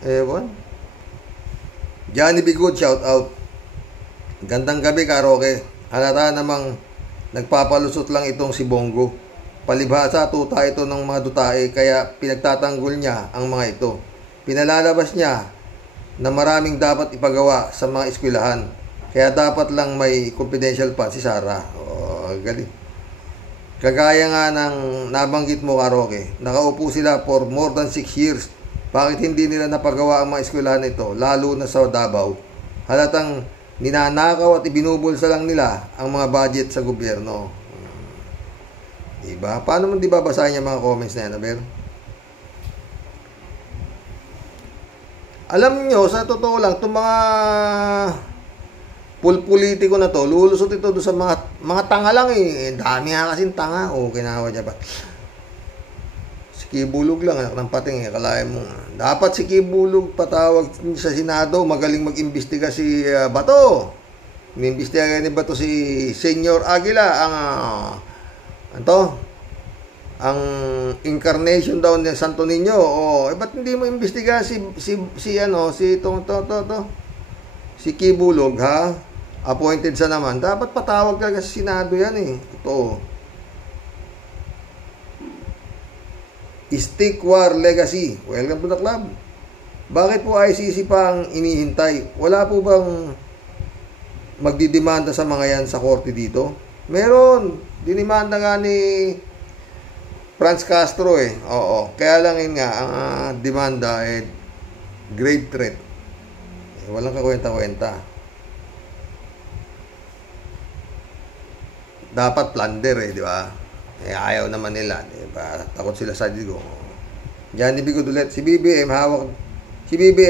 Ewan. Johnny B. Good, shout out. Gandang gabi, Karoke. Halata namang nagpapalusot lang itong si Bongo. Palibhasa, tuta ito ng mga dutae, kaya pinagtatanggol niya ang mga ito. Pinalalabas niya na maraming dapat ipagawa sa mga eskwelahan. Kaya dapat lang may confidential pa si Sara. Galing. Kagaya nga ng nabanggit mo, Karoke, nakaupo sila for more than 6 years. Bakit hindi nila napagawa ang mga eskwelahan ito, lalo na sa Davao? Halatang ninanakaw at ibinubulsa lang nila ang mga budget sa gobyerno. Diba? Paano mo di babasahin yung mga comments na yan, Aber? Alam nyo, sa totoo lang, itong mga pulpolitiko na to, lulusot ito doon sa mga tanga lang Dami nga kasing tanga. Kinawa niya ba? Si Kibulog lang, anak ng pating Kalahin mo. Dapat si Kibulog patawag sa Senado, magaling mag-imbestiga si Bato. Inimbestiga ni Bato si Senyor Aguila, ang incarnation daw ng Santo Niño. Ba't hindi mo imbestiga si Kibulog, ha? Appointed sa naman. Dapat patawag ka sa Senado yan Ito. Stick War Legacy. Welcome to the club. Bakit po ICC pa ang inihintay? Wala po bang magdidemanda sa mga yan sa korte dito? Meron. Dinimanda nga ni Franz Castro Kaya lang yun nga, ang demanda grave threat. Walang kakwenta-kwenta. Dapat plunder di ba? Ayaw naman nila, di ba? Takot sila sa Digong. Johnny Bigod ulit. Si BBM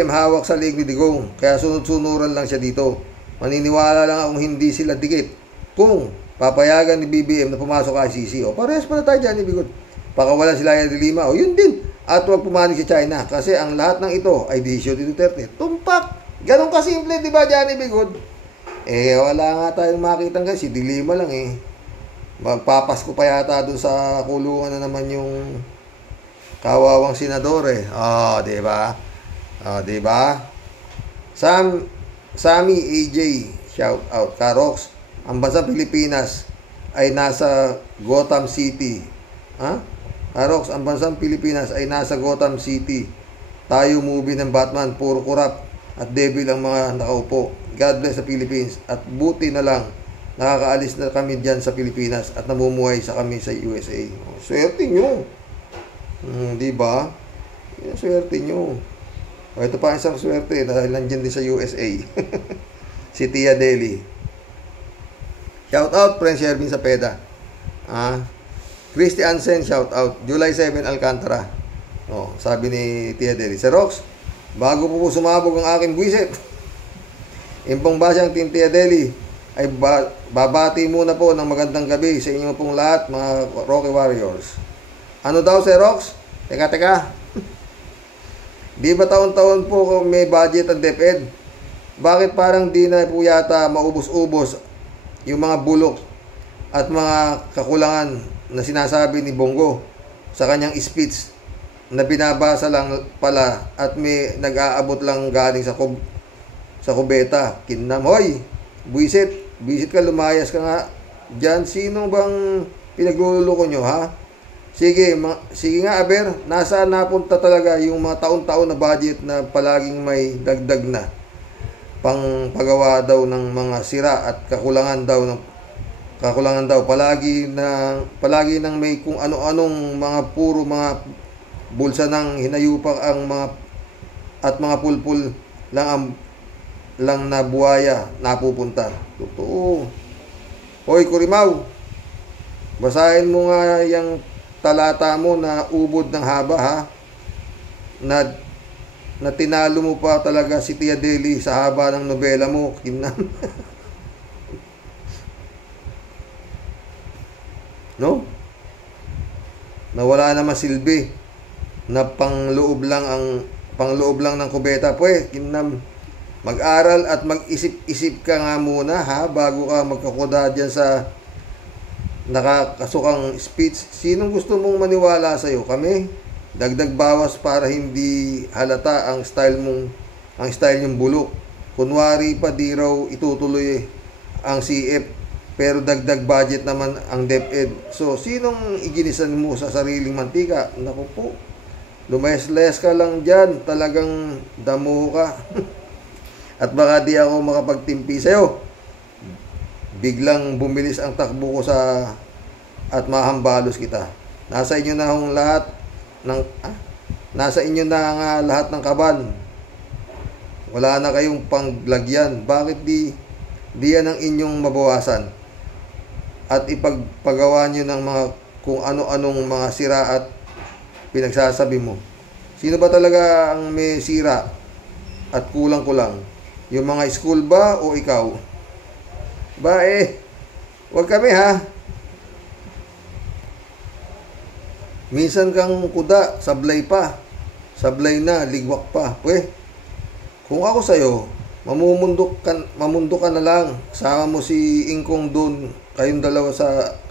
hawak sa leg ni Digong. Kaya sunod-sunuran lang siya dito. Maniniwala lang akong hindi sila dikit. Kung papayagan ni BBM na pumasok ICC. Parehas pa na tayo, Johnny Bigod. Pakawalan sila yung Dilima. Yun din. At huwag pumanig si China. Kasi ang lahat ng ito ay desisyon ni Duterte. Tumpak. Ganon kasimple, di ba, Johnny Bigod? Wala nga tayong makitang kasi. Dilima lang Magpapasko pa yata dun sa kulungan na naman yung kawawang senador eh. Di ba? Di ba? Sammy AJ, shout out. Karox, ang bansang Pilipinas ay nasa Gotham City. Karox, ang bansang Pilipinas ay nasa Gotham City. Tayo movie ng Batman, puro kurap at devil ang mga nakaupo. God bless sa Philippines. At buti na lang, nakakaalis na kami dyan sa Pilipinas at namumuhay sa kami sa USA. Swerte nyo. Diba? Yan, swerte nyo. Ito pa isang swerte dahil nandiyan din sa USA. Si Tia Deli. Shout out, Prince Shervin Sapeda. Christy Ansen, shout out. July 7, Alcantara. Sabi ni Tia Deli. Sir Rox, bago po sumabog ang aking buwisit, impong basyang Team Tia Deli, ay babati muna po ng magandang gabi sa inyo pong lahat, mga Rocky Warriors. Ano daw, Sir Rox? Teka. Di ba taon-taon po may budget ang DepEd? Bakit parang di na po yata maubos-ubos yung mga bulok at mga kakulangan na sinasabi ni Bongo sa kanyang speech na binabasa lang pala at may nag-aabot lang galing sa kubeta? Kinam, hoy, Bisit ka, lumayas ka nga dyan. Sino bang pinagluloko nyo, ha? Sige nga, Aber, nasaan napunta talaga yung mga taon-taon na budget na palaging may dagdag na pang pagawa daw ng mga sira at kakulangan daw palagi nang may kung ano-anong mga puro mga bulsa ng hinayupak ang mga pulpul lang na buhaya napupunta. Totoo. Hoy, Kurimaw, basahin mo nga yung talata mo na ubod ng haba, ha? Na tinalo mo pa talaga si Tia Deli sa haba ng nobela mo. Kinam. No? Nawala naman silbi na pangloob lang ng kubeta. Pwe, kinam. Mag-aral at mag-isip-isip ka nga muna, ha, bago ka magkakuda dyan sa nakakasukang speech. Sinong gusto mong maniwala sa'yo? Kami? Dagdag bawas para hindi halata ang style nyong bulok. Kunwari pa di raw itutuloy ang CF, pero dagdag budget naman ang DepEd. So, sinong iginisan mo sa sariling mantika? Naku po, lumayas-layas ka lang dyan. Talagang damo ka. At baka di ako makapagtimpi sa'yo. Biglang bumilis ang takbo ko at mahambalos kita. Nasa inyo na nga lahat ng kaban. Wala na kayong panglagyan. Bakit di yan ang inyong mabawasan? At ipagpagawa nyo ng mga kung ano-anong mga sira at pinagsasabi mo. Sino ba talaga ang may sira at kulang-kulang? Yung mga school ba o ikaw? Wag kami, ha? Minsan kang kuda, sablay pa. Sablay na, ligwak pa. Kung ako sa'yo, mamundo ka na lang. Sama mo si Ingkong doon. Kayong dalawa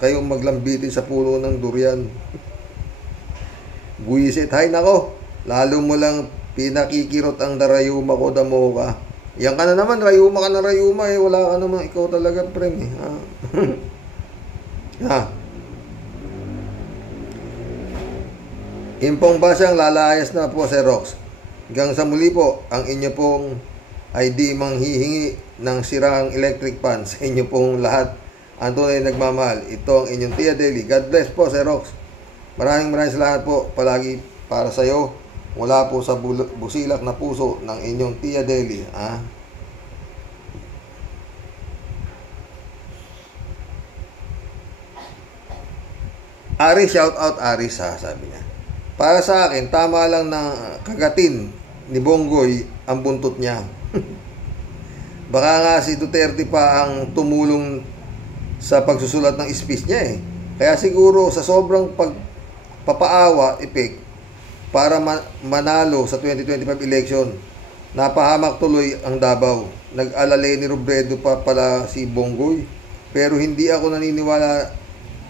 kayong maglambitin sa puno ng durian. Buwisit, hay nako. Lalo mo lang pinakikirot ang darayuma ko, damo ka. Yan ka na naman, rayuma ka na rayuma eh. Wala ka naman, ikaw talaga, prem eh. Impong basyang lalayas na po, Sir Rox. Hanggang sa muli po, ang inyo pong ay di manghihingi ng sirang electric pan sa inyo pong lahat. Ang tunay nagmamahal. Ito ang inyong Tia Deli. God bless po, Sir Rox. Maraming salamat po palagi para sa iyo. Mula po sa busilak na puso ng inyong Tia Deli. Aris, shout out Aris, ha, sabi niya. Para sa akin, tama lang na kagatin ni Bongoy ang buntot niya. Baka nga si Duterte pa ang tumulong sa pagsusulat ng speech niya eh. Kaya siguro sa sobrang pagpapaawa, para manalo sa 2025 election, napahamak tuloy ang Davao. Nag-alala ni Robredo pa pala si Bongoy. Pero hindi ako naniniwala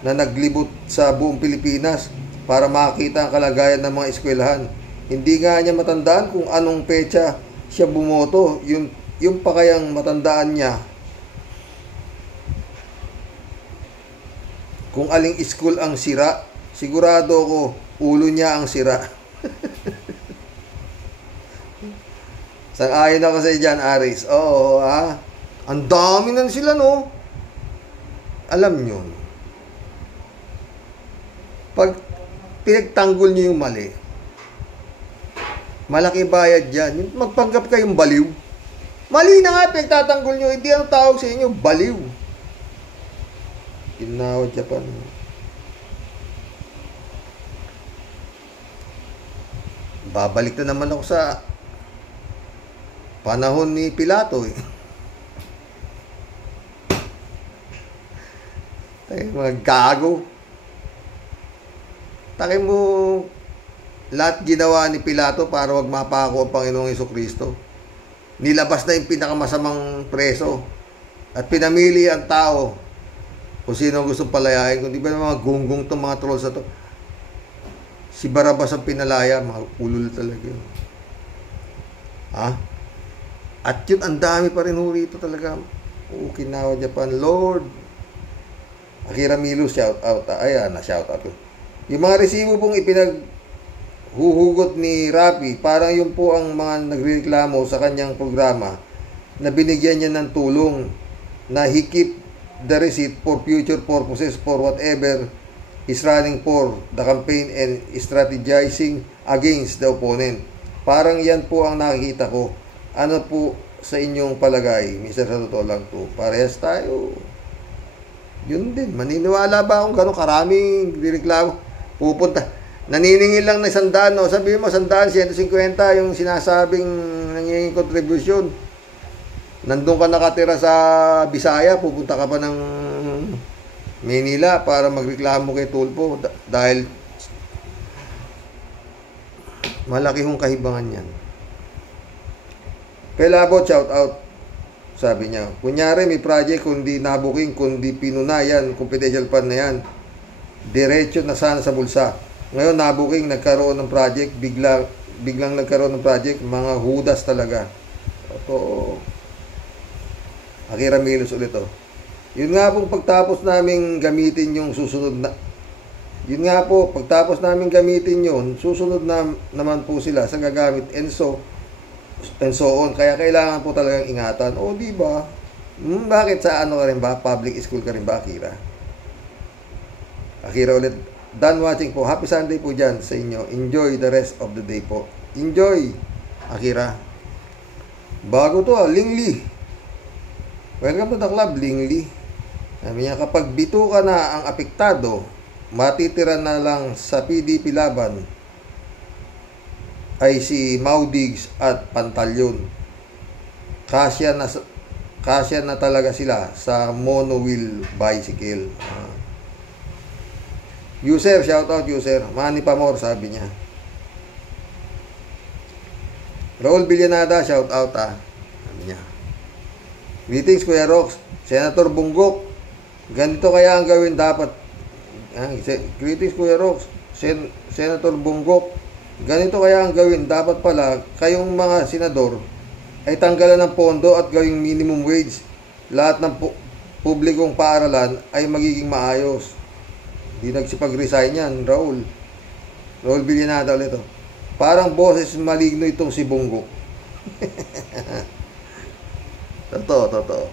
na naglibot sa buong Pilipinas para makita ang kalagayan ng mga eskwelahan. Hindi nga niya matandaan kung anong petsa siya bumoto. Yung pa kayang matandaan niya kung aling school ang sira. Sigurado ko ulo niya ang sira. Sang-ayon ako sa Jan Aris. Oo, ha? Ang dami na sila, no? Alam nyo, pag pinagtanggol nyo yung mali, malaki bayad dyan. Magpanggap kayong baliw. Mali na nga, pinagtatanggol nyo. Hindi ang tawag sa inyo, baliw. Ginawa Japan. Babalik na naman ako sa panahon ni Pilato, eh. Tayo, mga gago. Tayo mo, lahat ginawa ni Pilato para wag mapako ang Panginoong Jesucristo. Nilabas na yung pinakamasamang preso at pinamili ang tao kung sino gustong palayain. Kung di ba mga gunggong to, mga trolls na to, si Barabas ang pinalaya. Mga ulul talaga yun. Ha? At yun, ang dami pa rin rito talaga. Okinawa, Japan. Lord. Akira Milu, shout out. Ayan, na-shout out. Yung mga resibo pong ipinaghuhugot ni Rapi, parang yun po ang mga nagreklamo sa kanyang programa na binigyan niya ng tulong na he keep the receipt for future purposes for whatever is running for the campaign and strategizing against the opponent. Parang yan po ang nakikita ko. Ano po sa inyong palagay? Mr. Sa totoo lang to. Parehas tayo. Yun din. Maniniwala ba akong gano'ng karaming reklamo? Pupunta. Naniningil lang na 100. No? Sabihin mo, 100, 150 yung sinasabing nangingin contribution. Nandun ka nakatira sa Bisaya, pupunta ka pa ng Manila para magreklamo kay Tulfo dahil malaki hong kahibangan yan. Pelabot, shout out. Sabi niya, kunyari may project, kundi nabuking, kundi pinunayan, confidential fund na yan, diretso na sana sa bulsa. Ngayon nabuking, nagkaroon ng project, biglang nagkaroon ng project, mga hudas talaga. Ito, Akira Milos ulit, oh. Yun nga po, pagtapos namin gamitin yung susunod na, yun nga po, pagtapos namin gamitin yun, susunod na naman po sila sa gagamit, and so on. Kaya kailangan po talagang ingatan. O, di ba? Bakit sa ano ka rin ba? Public school ka rin ba, Akira? Akira ulit. Done watching po. Happy Sunday po dyan sa inyo. Enjoy the rest of the day po. Enjoy, Akira. Bago to, Lingli. Welcome to the club, Lingli. Sabi niya, kapag bito ka na ang apektado, matitira na lang sa PDP laban ay si Maudigs at Pantalyon. Kasya na talaga sila sa monowheel bicycle. User, shout out user. Manny Pamor, sabi niya. Raul Villanada, shout out, sabi niya. Greetings, Kuya Rox. Senator Bunggok, ganito kaya ang gawin dapat. Greetings, Kuya Rox. Senator Bunggok, ganito kaya ang gawin. Dapat pala, kayong mga senador ay tanggalan ng pondo at gawing minimum wage. Lahat ng publikong paaralan ay magiging maayos. Di nagsipag-resign yan, Raul. Raul Villanada ulit. Parang boses maligno itong si Bunggok. Totoo.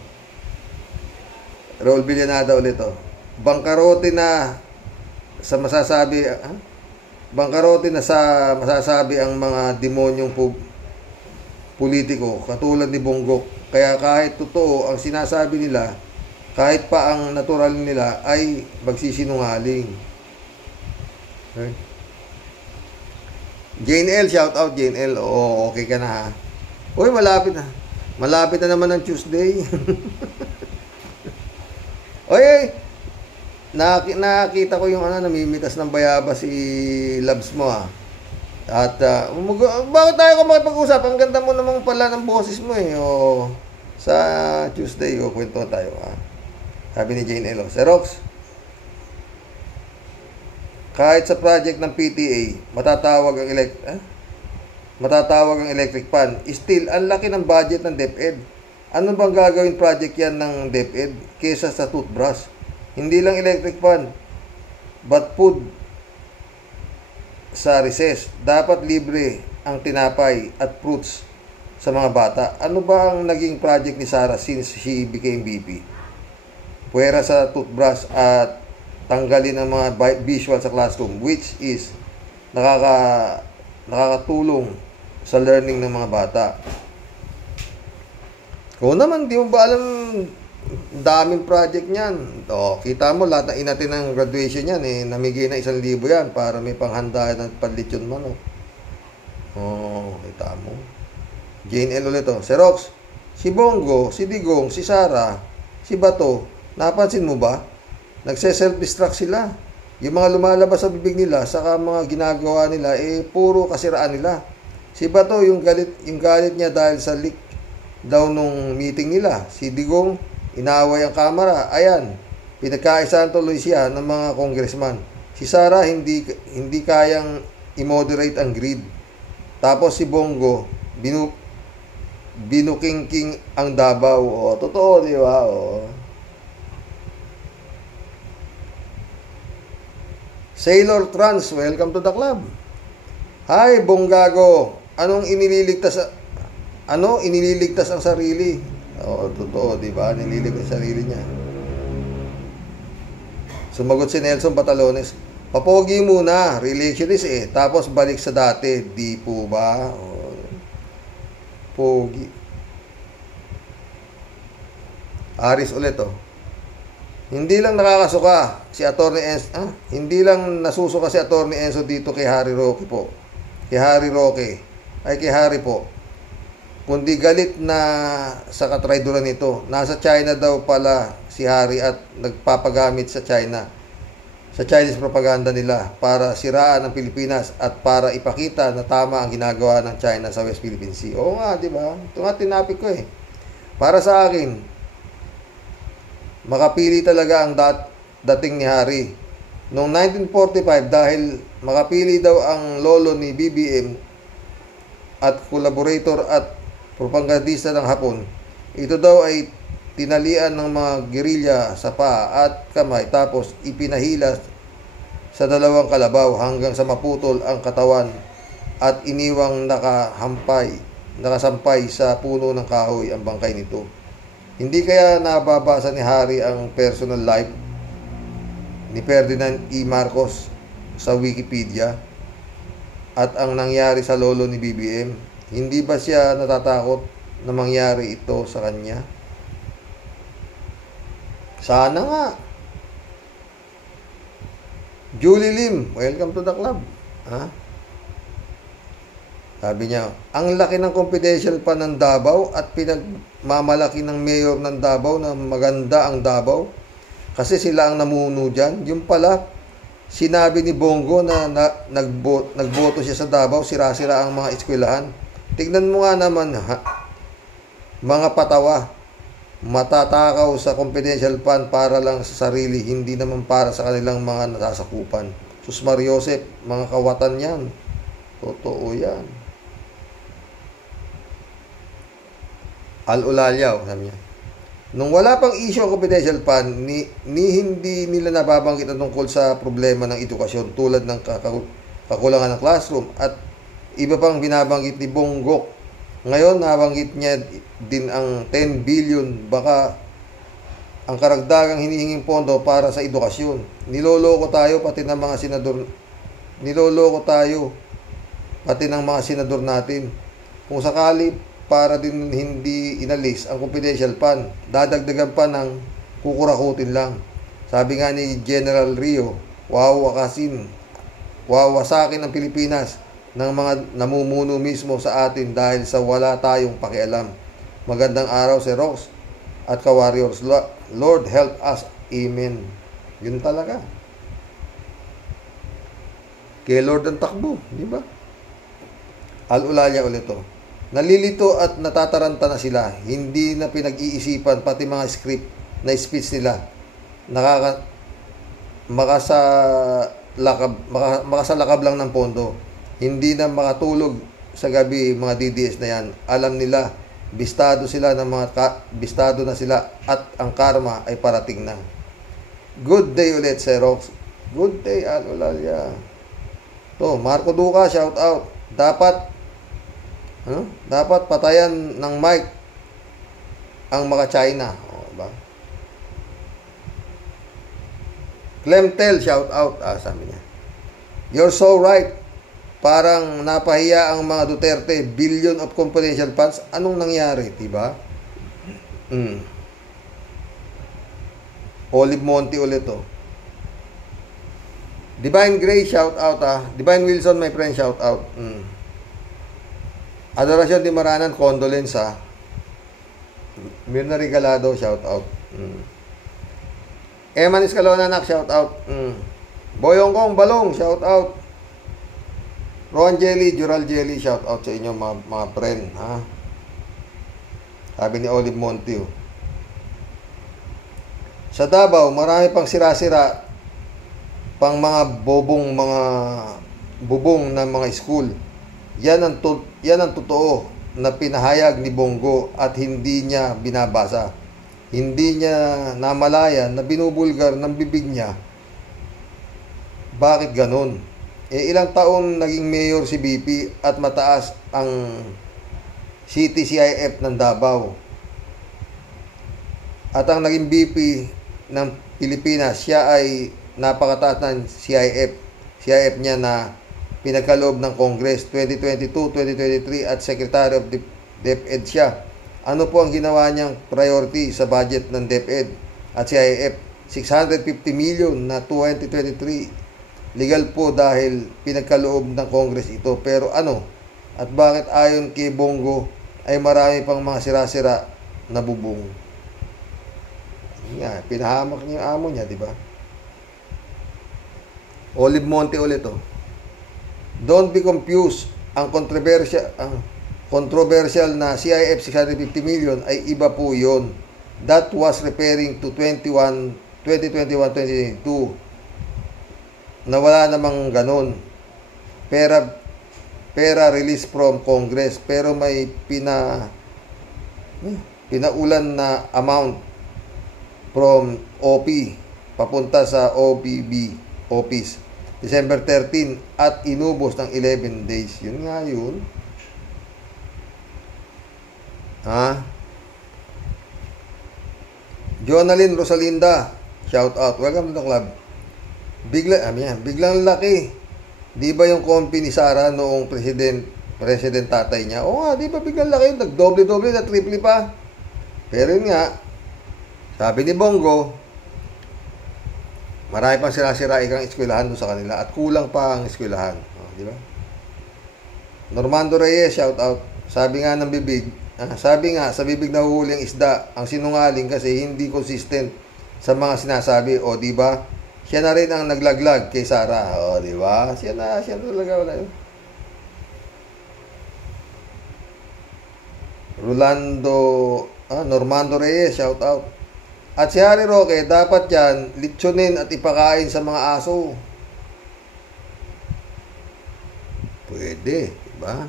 Raul Villanada ulit. Bangkarote na sa masasabi... Bangkarote na sa masasabi ang mga demonyong politiko katulad ni Bunggok. Kaya kahit totoo ang sinasabi nila, kahit pa ang natural nila ay magsisinungaling. Okay. Jane L, shout out Jane L. Oo, okay ka na, ha. Uy, malapit na. Malapit na naman ang Tuesday. Oy, nakita ko yung namimitas ng bayabas si Labs mo, ha. At bakit tayo ko makipag-usap? Ang ganda mo namang pala ng boses mo, eh. O, sa Tuesday, kwento tayo, ha. Sabi ni Jane Elo, Sir Rox, Kahit sa project ng PTA, matatawag ang electric pan. Still, ang laki ng budget ng DepEd. Ano bang gagawin project yan ng DepEd kesa sa toothbrush? Hindi lang electric pan, but food sa recess. Dapat libre ang tinapay at fruits sa mga bata. Ano ba ang naging project ni Sara since she became VP? Puwera sa toothbrush at tanggalin ang mga visual sa classroom, which is nakakatulong sa learning ng mga bata. Kung naman, di mo ba alam, daming project niyan. O, kita mo, lahat na inatin ng graduation yan, namigay na 1,000 yan para may panghanda ng panlitsyon man. Kita mo. Jane L. ulit, Xerox, si Bongo, si Digong, si Sara, si Bato, napansin mo ba? Nagse-self-destruct sila. Yung mga lumalabas sa bibig nila, saka mga ginagawa nila, puro kasiraan nila. Si Bato, yung galit niya dahil sa leak daw nung meeting nila. Si Digong, inaway ang kamera. Ayan, pinagkaisahan tuloy siya ng mga congressman. Si Sara, hindi kayang i-moderate ang greed. Tapos si Bongo, binukingking ang Davao. Totoo, di ba? Sailor Trans, welcome to the club. Hi, Bonggago. Iniligtas ang sarili? Totoo, di ba? Nililigtas ang sarili niya. Sumagot si Nelson Batalones, papogi muna, relationist tapos balik sa dati, di po ba? Pogi. Aris ulit, Hindi lang nakakasuka si Attorney Enzo, hindi lang nasusuka si Attorney Enzo dito kay Harry Roque po. Kay Harry po. Kundi galit na sa katrayduran nito. Nasa China daw pala si Harry at nagpapagamit sa China. Sa Chinese propaganda nila para siraan ang Pilipinas at para ipakita na tama ang ginagawa ng China sa West Philippine Sea. Oo nga, di ba? Ito nga tinapik ko Para sa akin, makapili talaga ang dating ni Harry. Noong 1945, dahil makapili daw ang lolo ni BBM at collaborator at propagandista ng Hapon, ito daw ay tinalian ng mga gerilya sa paa at kamay tapos ipinahila sa dalawang kalabaw hanggang sa maputol ang katawan at iniwang nakasampay sa puno ng kahoy ang bangkay nito. Hindi kaya nababasa ni Harry ang personal life ni Ferdinand E. Marcos sa Wikipedia at ang nangyari sa lolo ni BBM? Hindi ba siya natatakot na mangyari ito sa kanya? Sana nga. Julie Lim, welcome to the club. Sabi niya, ang laki ng confidential pa ng Davao at pinagmamalaki ng mayor ng Davao na maganda ang Davao kasi sila ang namuno dyan. Yung pala, sinabi ni Bongo na nagboto siya sa Davao, sira-sira ang mga eskwelahan. Tignan mo nga naman, mga patawa, matatakaw sa confidential fund para lang sa sarili, hindi naman para sa kanilang mga nasasakupan. Sus Mariosep, mga kawatan yan. Totoo yan. Al-Ulalyaw, sabi niya. Nung wala pang issue ang confidential fund, hindi nila nababanggit ang tungkol sa problema ng edukasyon tulad ng kakulangan ng classroom at iba pang binabanggit ni Bongo. Ngayon, nabanggit niya din ang 10 billion, baka ang karagdagang hinihinging pondo para sa edukasyon. Niloloko tayo pati ng mga senador natin. Kung sakali para din hindi inalis ang confidential fund, dadagdagan pa ng kukurakutin lang. Sabi nga ni General Rio, wawasakin ang Pilipinas ng mga namumuno mismo sa atin dahil sa wala tayong pakialam. Magandang araw, Xerox at ka-warriors. Lord help us. Amen. Yun talaga. Kay Lord ang takbo, di ba? Al-Ulalya ulit Nalilito at natataranta na sila. Hindi na pinag-iisipan pati mga script na speech nila. makasalakab lang ng pondo. Hindi na makatulog sa gabi mga DDS na yan. Alam nila, bistado na sila at ang karma ay parating na. Good day ulit, Xerox. Good day, Alolalya. To, Marco Duca, shout out. Dapat patayan ng mic ang mga China. O, ba? Clemtel, shout out. Sabi niya. You're so right. Parang napahiya ang mga Duterte. Billion of confidential funds. Anong nangyari, diba? Olive Monte ulit, oh. Divine Gray, shout out, Divine Wilson, my friend, shout out. Adoracion Di Maranan, condolence, Mirna Regalado, shout out. Eman Escalona, anak, shout out. Boyong Kong Balong, shout out. Ron Jelly, Jural Jelly, shout out sa inyo mga friend, Sabi ni Olive Monte, Sa Davao, marami pang sira-sira pang mga bubong na mga school. Yan ang totoo na pinahayag ni Bongo at hindi niya binabasa. Hindi niya namalayan na binubulgar ng bibig niya. Bakit ganon? Ilang taon naging mayor si BP at mataas ang City CIF ng Davao. At ang naging BP ng Pilipinas, siya ay napakataas ng CIF niya na pinagkaloob ng Congress 2022, 2023 at Secretary of DepEd siya. Ano po ang ginawa niyang priority sa budget ng DepEd at CIF? 650 million na 2023. Legal po dahil pinagkaloob ng Congress ito. Pero ano? At bakit ayon kay Bongo ay marami pang mga sira-sira na bubong? Pinahamak niya yung amo niya, di ba? Olive Monte ulit, Don't be confused. Ang controversial na CIF 650 million ay iba po yon. That was referring to 2021-2022. Nawala namang ganon. Pera release from Congress. Pero may pinaulan na amount from OP papunta sa OBB office December 13 at inubos ng 11 days. Yun nga yun. Jonalyn Rosalinda, shout out. Welcome to the club. Biglang laki. Di ba yung company ni Sara noong president tatay niya? Oo nga, di ba biglang laki? Nagdoble-doble na triple pa. Pero yun nga, sabi ni Bongo, marami pang sira-sira ikang eskwelahan doon sa kanila at kulang pa ang eskwelahan. Di ba? Normando Reyes, shout out. Sabi nga sa bibig na huhuling isda, ang sinungaling kasi hindi consistent sa mga sinasabi. O, di ba? Siya na rin ang naglaglag kay Sara. O, di ba? Siya talaga wala yun. Normando Reyes, shout out. At si Harry Roque, dapat yan, litsunin at ipakain sa mga aso. Pwede, diba?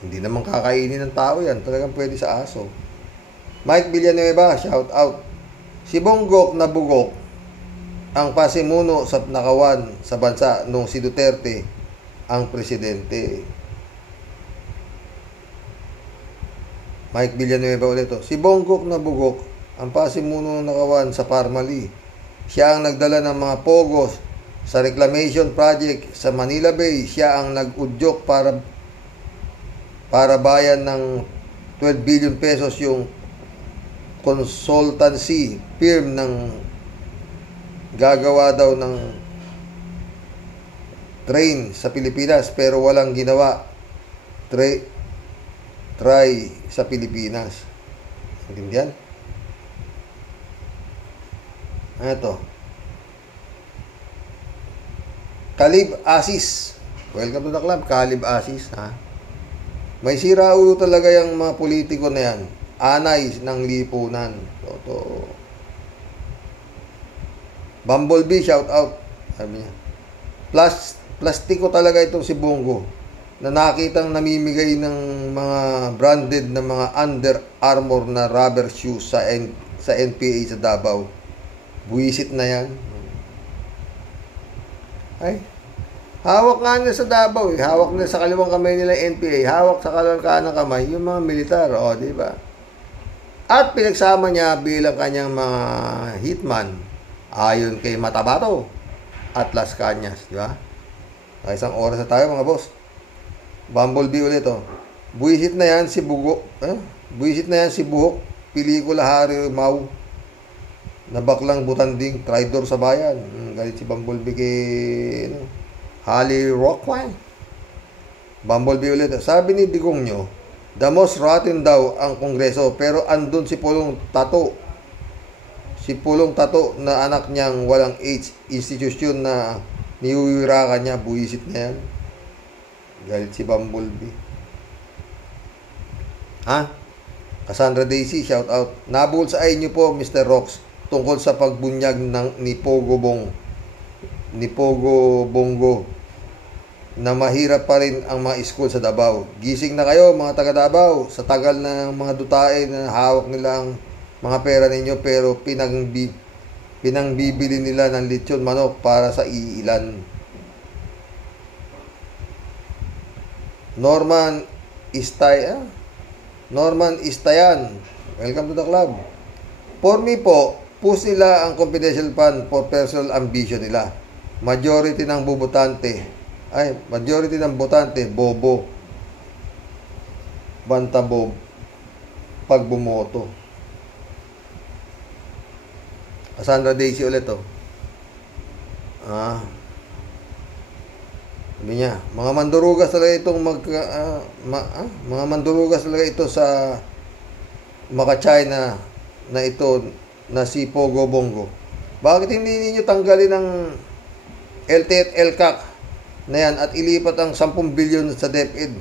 Hindi naman kakainin ng tao yan. Talagang pwede sa aso. Mike Villanueva, shout out. Si Bonggok na bugok ang pasimuno sa nakawan sa bansa nung si Duterte ang presidente. Mike Villanueva ulit. Si Bonggok na bugok ang pasimuno ng nakawan sa Parmali. Siya ang nagdala ng mga pogos sa reclamation project sa Manila Bay. Siya ang nag-udyok para bayan ng 12 billion pesos yung consultancy firm ng gagawa daw ng train sa Pilipinas pero walang ginawa. Try sa Pilipinas. Intindihan? Ito. Calib Asis. Welcome to the club, Calib Asis. May sira ulo talaga yung mga politiko na yan. Anay ng lipunan. Toto. Bumblebee, shout out. Sabi niya. Plastiko talaga itong si Bongo na nakitang namimigay ng mga branded na mga Under Armour na rubber shoes sa NPA sa Davao. Buwisit na yan. Ay, hawak nga nila sa Davao eh. Hawak nila sa kaliwang kamay nila NPA. Hawak sa kanang kamay yung mga militar. O, di ba? At pinagsama niya bilang kanyang mga hitman ayon kay Matabato at Las Cañas. Di ba? Isang oras na tayo mga boss. Bumblebee ulit oh. Buwisit na yan si Bugo. Buwisit na yan si Buhok. Pelikula Hari Mau. Na baklang butanding traidor sa bayan. Galit si Bumblebee kay Hali Rockwell. Bumblebee ulit. Sabi ni Digong nyo, the most rotten daw ang Kongreso, pero andun si Pulong Tato. Si Pulong Tato na anak niyang walang age institution na niuwirakan niya. Buwisit na yan. Galit si Bumblebee. Ha? Cassandra Daisy, shout out. Nabulsay niyo po, Mr. Rox, tungkol sa pagbunyag ni Pogo Bongo na mahirap pa rin ang mga school sa Davao. Gising na kayo mga taga Davao sa tagal ng mga dutae na hawak nilang mga pera ninyo, pero pinangbibili nila ng lechon manok para sa iilan. Norman Istayan, welcome to the club. For me po, push nila ang confidential fund for personal ambition nila. Majority ng botante, bobo. Bantabob. Pag bumoto. Cassandra Daisy ulit oh. Sabi niya, mga mandurugas talaga itong mga mandurugas talaga ito sa Maka-China na ito na si Pogo Bongo. Bakit hindi niyo tanggalin ang LT at LCAC na yan at ilipat ang 10 bilyon sa DepEd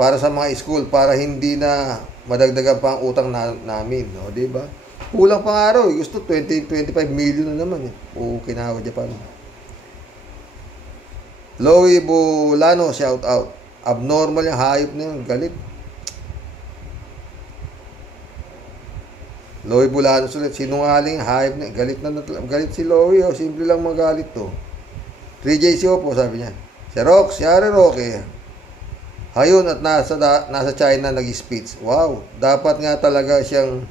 para sa mga school para hindi na madagdagan pa ang utang namin, no, di ba? Kulang pa nga raw, gusto 25 million na naman eh. Kinawa Japan. Lowy Bulano, shout out. Abnormal yung hayop na yun, galit. Lowy Bulano sulit, sinungaling, hayop na, galit si Lowy, oh, simple lang magalit to. 3JCO po, sabi niya. Si Rox, si Harry Roque, hayun at nasa China nag-speech. Wow, dapat nga talaga siyang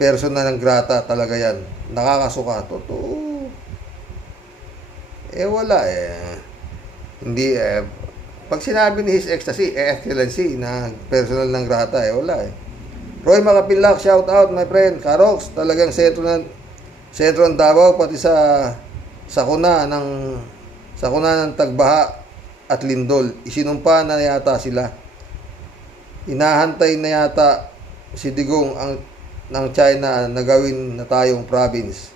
persona ng grata talaga yan. Nakakasuka. Totoo. Wala Hindi pag sinabi ni His Excellency na personal ng grata, wala Roy Makapilak, shout out my friend. Karox, talagang sentro ng Davao, pati sa sakuna ng Tagbaha at Lindol. Isinumpa na yata sila. Inahantay na yata si Digong ng China na gawin na tayong province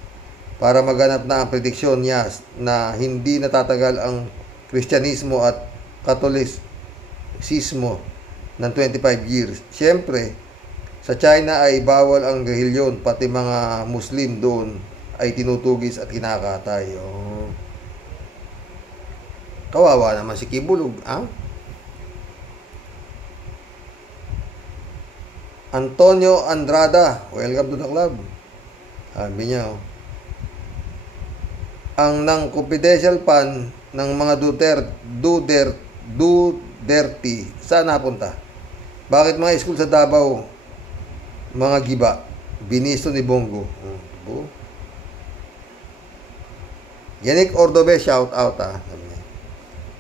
para maganap na ang prediksyon niya na hindi natatagal ang Kristyanismo at Katolisismo ng 25 years. Siyempre, sa China ay bawal ang relihiyon, pati mga Muslim doon ay tinutugis at kinakatay. Kawawa naman si Kibulog, Antonio Andrada, welcome to the club. Sabi niya, ang nang confidential fund ng mga Duterte, saan napunta? Bakit mga school sa Davao, mga giba, binisto ni Bongo? Yannick Ordobe, shout out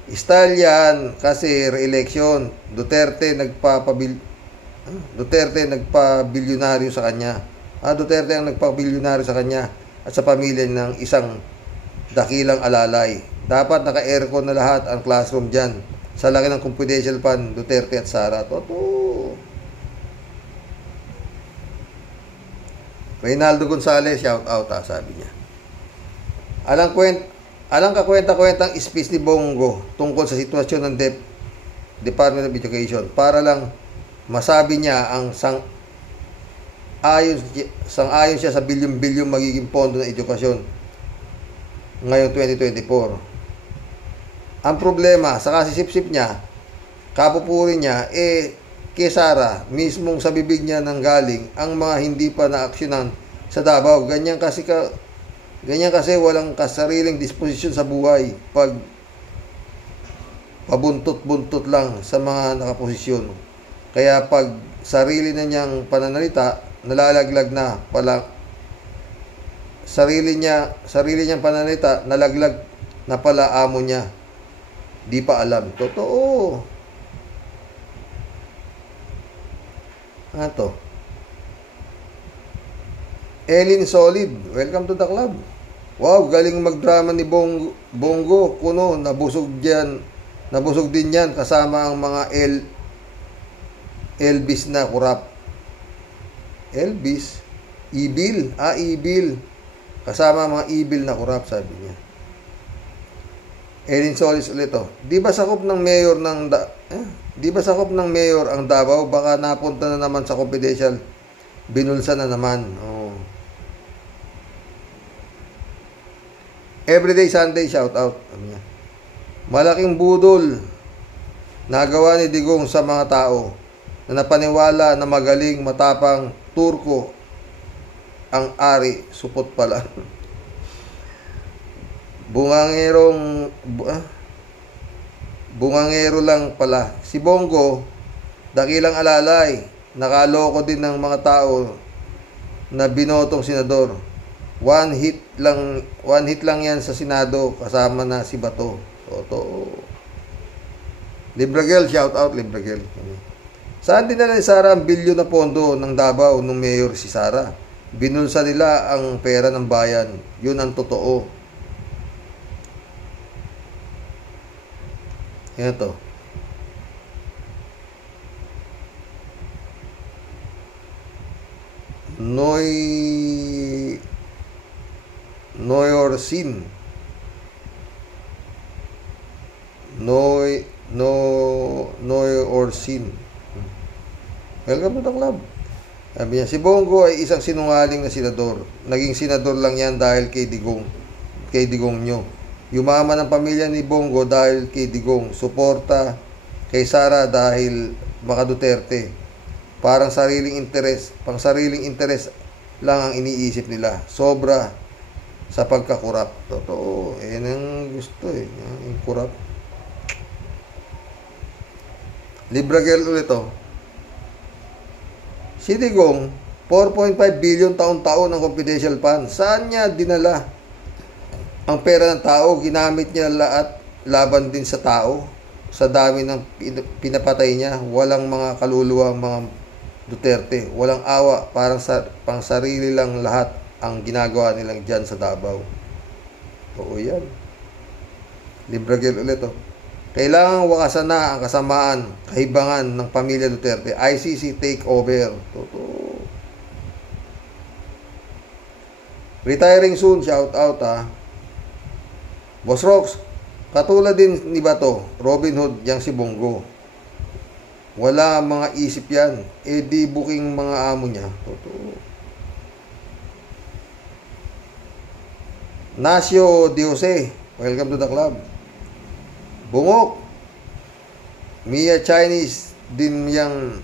Style yan kasi re-election. Duterte nagpa-bilyonaryo sa kanya. Duterte ang nagpa-bilyonaryo sa kanya at sa pamilya ng isang dakilang alalay. Dapat naka-aircon na lahat ang classroom dyan. Sa laki ng confidential fund, Duterte at Sara. Totoo. Reynaldo Gonzalez, shout out sabi niya. Alang kakwenta-kwentang speech ni Bongo tungkol sa sitwasyon ng Department of Education para lang masabi niya ang sang-ayon siya sa bilyon-bilyong magiging pondo ng edukasyon ngayong 2024. Ang problema sa kasisip-sip niya, kapupuri niya, kay Sara, mismong sa bibig niya nang galing ang mga hindi pa naaksyonan sa Davao. Ganyan kasi walang kasariling disposisyon sa buhay pag pabuntot-buntot lang sa mga nakaposisyon. Kaya pag sarili na niyang pananalita, nalalaglag na pala sarili niyang pananalita, nalaglag na pala amo niya. Di pa alam. Totoo. Ano to? Elin Solid, welcome to the club. Wow, galing magdrama ni Bongo. Kuno, nabusog din yan kasama ang mga Elvis na kurap. Elvis? Ibil? Ibil. Kasama ang mga ibil na kurap, sabi niya. Elin Solis ulit to. Di ba sakop ng mayor ang Davao? Baka napunta na naman sa confidential. Binulsa na naman. Oh. Everyday Sunday shout out. Malaking budol nagawa ni Digong sa mga tao na napaniwala na magaling, matapang, Turko ang ari, supot pala. Bungangero lang pala. Si Bongo, dakilang alalay, nakaloko din ng mga tao na binotong senador. One hit lang yan sa Senado, kasama na si Bato. Toto. Libragel, shout out Libragel. Saan din na ni Sara ang bilyon na pondo ng Davao nung mayor si Sara? Binulsa nila ang pera ng bayan. Yun ang totoo. Yan to. Noyorsin. Welcome to the club. Sabi niya, si Bongo ay isang sinungaling na senador. Naging senador lang yan dahil kay Digong nyo. Yumaman ang pamilya ni Bongo dahil kay Digong. Suporta kay Sara dahil Baka Duterte. Pang sariling interes lang ang iniisip nila. Sobra sa pagkakurap. Totoo. Yan ang gusto yung kurap. Libragel ulit to. Si Digong, 4.5 billion taon-taon ang confidential fund. Saan niya dinala ang pera ng tao? Ginamit niya lahat laban din sa tao. Sa dami ng pinapatay niya, walang mga kaluluwa mga Duterte. Walang awa, parang pang sarili lang lahat ang ginagawa nilang dyan sa Davao. Oo yan. Libragel ulit to. Kailangan wakasan na ang kasamaan, kahibangan ng pamilya Duterte. ICC take over. Totoo. Retiring soon, shout out Boss Rox, katulad din ni Bato, Robin Hood, yang si Bongo. Wala mga isip yan. Di booking mga amo niya. Totoo. Nasio Diose, welcome to the club. Bungok, Mia Chinese din yang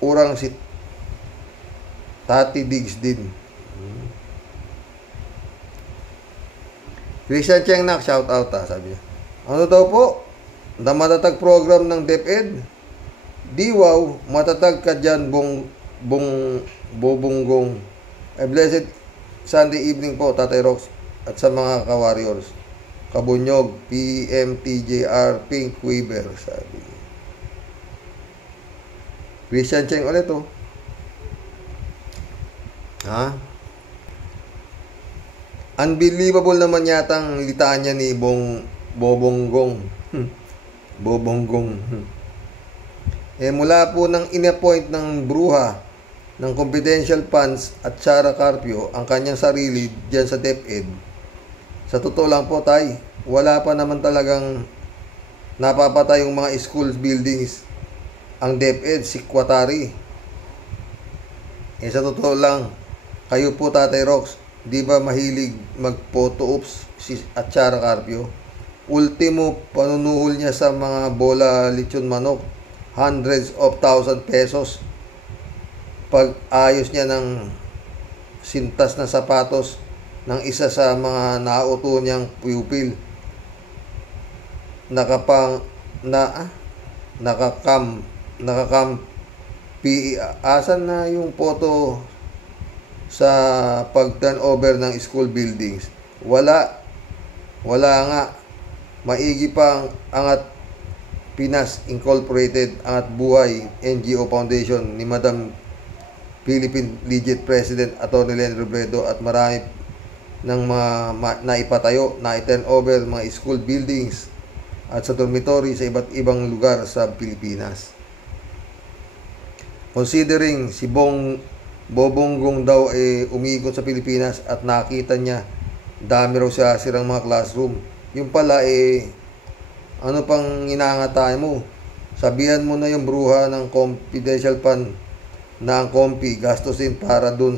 urang si Tati Diggs din. Christian Chengnak, shout out sabi niya. Ano daw po? Na matatag program ng DepEd? Diwaw, matatag ka dyan bobonggong. A blessed Sunday evening po, Tatay Rox, at sa mga ka-warriors. Kabunyog, PMTJR, Pink Weaver, sabi. Christian Cheng ulit Unbelievable naman yatang litaan niya ni Bobonggong. Mula po nang in-appoint ng bruha ng confidential funds at Sara Carpio ang kanyang sarili diyan sa DepEd. Sa totoo lang po, Tay, wala pa naman talagang napapatay yung mga school buildings ang DepEd, si Quatari. Sa totoo lang, kayo po, Tatay Rox, di ba mahilig mag-photo ops si Atchara Carpio? Ultimo, panunuhol niya sa mga bola lechon manok, hundreds of thousand pesos. Pag ayos niya ng sintas na sapatos ng isa sa mga nauto niyang pupil, nakakam asan na yung photo sa pag-turnover ng school buildings? Wala nga. Maigi pang Angat Pinas Incorporated, Angat Buhay NGO Foundation ni Madam Philippine Legit President Atty. Len Robredo at marami ng mga naipatayo, na-turnover mga school buildings at sa dormitory sa iba't ibang lugar sa Pilipinas. Considering si Bobonggong daw umikot sa Pilipinas at nakita niya dami raw siya sirang mga classroom. Yung pala ano pang inangatay mo? Sabihan mo na yung bruha ng confidential fund na ang kompi gastusin para dun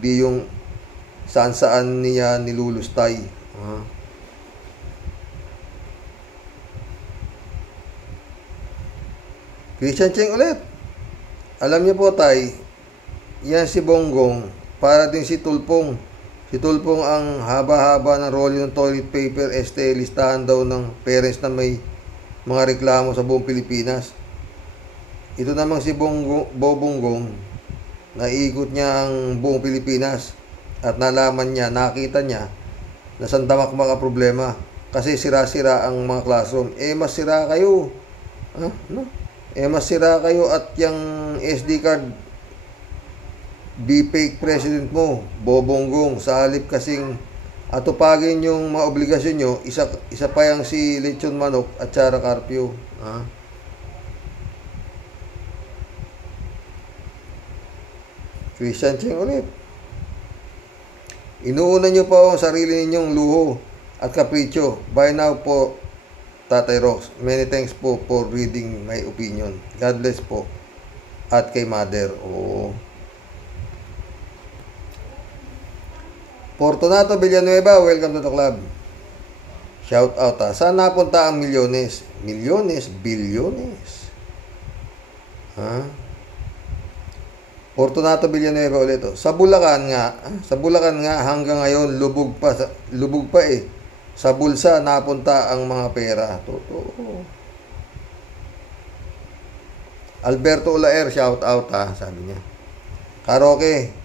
di yung saan niya nilulustay. Christian Cheng ulit. Alam niyo po tay, yan si Bonggong, para din si Tulpong. Si Tulpong ang haba-haba ng rolyo ng toilet paper, listahan daw ng parents na may mga reklamo sa buong Pilipinas. Ito namang si Bobonggong, naiikot niya ang buong Pilipinas at nalaman niya, nakita niya na sandamakmak ang problema kasi sira-sira ang mga classroom. Mas sira kayo. Mas sira kayo at yung SD card B-fake president mo, Bobonggong, sa halip kasing atupagin yung mga obligasyon nyo, isa pa yung si lechon manok at Atchara Carpio. Christian Cheng ulit. Inuuna nyo pa ang sarili ninyong luho at kapritsyo. By now po, Tatay Rox. Many thanks po for reading my opinion. God bless po. At kay Mother. Fortunato Villanueva, welcome to the club. Shout out Saan napunta ang milyones? Milyones? Bilyones? Fortunato Villanueva ulit. Sa Bulacan nga hanggang ngayon lubog pa Sa bulsa napunta ang mga pera. Totoo. Alberto Ulaer, shout out sabi niya. Karaoke.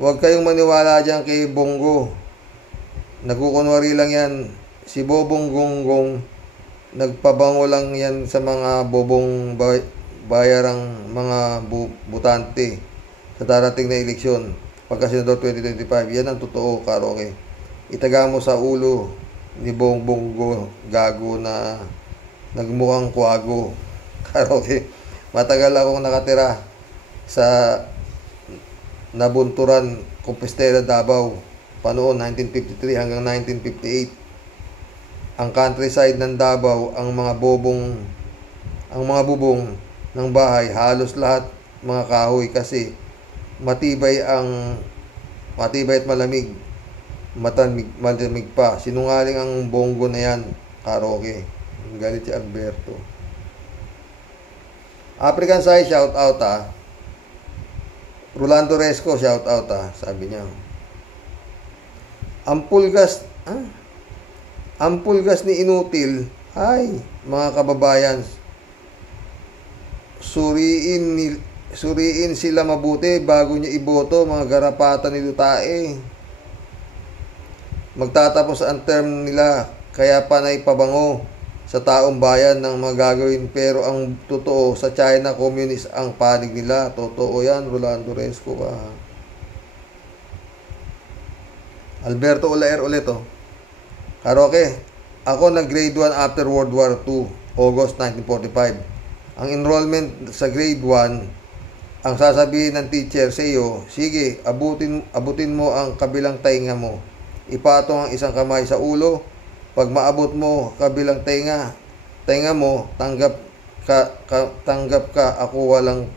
Huwag kayong maniwala dyan kay Bongo. Nagkukunwari lang yan. Si Bobonggong, nagpabango lang yan sa mga bobong bayarang mga butante sa darating na eleksyon. Pagka Senador 2025, yan ang totoo, karaoke. Itaga mo sa ulo ni Bongbong gago na nagmukhang kwago. Karaoke. Matagal akong nakatira sa Nabunturan, Compostela, Davao, panoon 1953 hanggang 1958. Ang countryside ng Davao, ang mga bubong ng bahay, halos lahat mga kahoy kasi matibay at malamig. Malamig pa. Sinungaling ang Bongo na yan, karaoke. Galit si Alberto. African Sai, shout out Rolando Resco, shout out sabi niya. Ampul gas ni inutil. Ay, mga kababayan, suriin sila mabuti bago niyo iboto, mga garapatan ni Dutae. Magtatapos ang term nila, kaya panay pabango sa taong bayan ng mga gagawin, pero ang totoo sa China Communist ang panig nila. Totoo yan, Rolando Resco ka. Alberto Ulaer ulit Karaoke. Ako nag-grade 1 after World War II, August 1945. Ang enrollment sa grade 1, ang sasabihin ng teacher sa iyo, sige, abutin mo ang kabilang tainga mo. Ipatong ang isang kamay sa ulo. Pag maabot mo kabilang tenga mo, tanggap ka, ako walang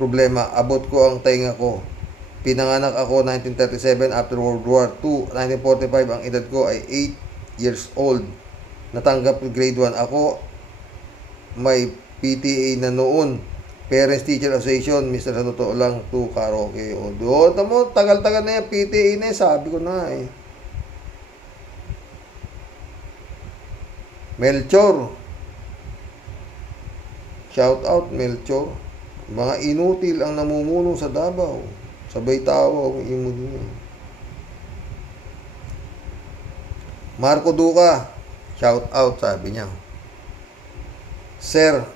problema. Abot ko ang tenga ko. Pinanganak ako 1937 after World War II. 1945 ang edad ko ay 8 years old. Natanggap ko grade 1 ako. May PTA na noon. Parents Teacher Association. Mr. sa totoo lang to karaoke. O doon mo, tagal-tagal na yan. PTA na yan. Sabi ko na eh. Melchor. Shout out Melchor. Mga inutil ang namumuno sa Davao. Sabay tawa, imo din yan. Marco Duca, shout out, sabi niya. Sir,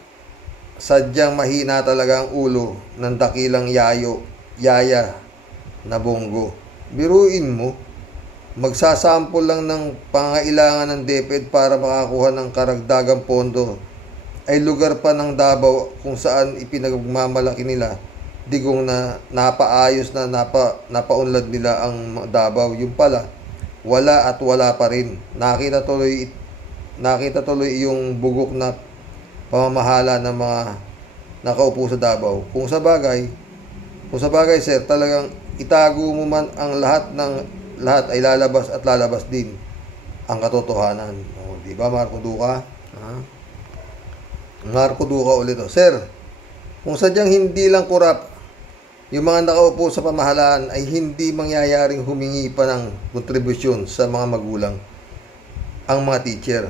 sadyang mahina talaga ang ulo ng dakilang yaya na Bongo. Biruin mo, magsasample lang ng pangailangan ng DepEd para makakuha ng karagdagang pondo ay lugar pa ng Davao kung saan ipinagmamalaki nila digong na napaayos na napaunlad nila ang Davao. Yung pala, wala at wala pa rin. Nakita tuloy yung bugok na pamamahala ng mga nakaupo sa Davao. Kung sa bagay sir, talagang itago mo man ang lahat ay lalabas at lalabas din ang katotohanan. O, di ba Marco Duca? Marco Duca ulit. Sir, kung sadyang hindi lang kurap yung mga nakaupo sa pamahalaan ay hindi mangyayaring humingi pa ng kontribusyon sa mga magulang ang mga teacher.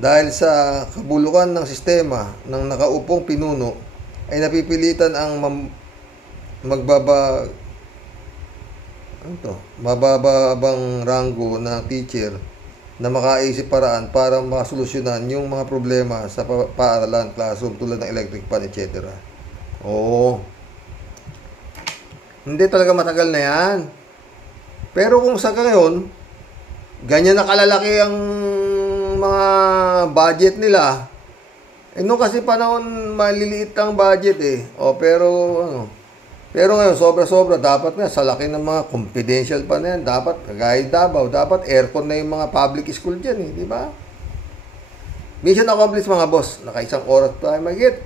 Dahil sa kabulukan ng sistema ng nakaupong pinuno ay napipilitan ang mabababang ranggo na teacher na makaisip paraan para makasolusyonan yung mga problema sa paaralan, classroom tulad ng electric fan, etc. Oo. Hindi talaga matagal na yan. Pero kung sa ngayon, ganyan na kalalaki ang mga budget nila. Noong kasi panahon, maliliit ang budget eh. Pero ngayon, sobra-sobra. Dapat nga, sa laki ng mga confidential pa na yan. Dapat, kagaya Davao, dapat aircon na yung mga public school dyan eh. Di ba? Mission accomplished mga boss. Naka-1 oras tayo mag-get.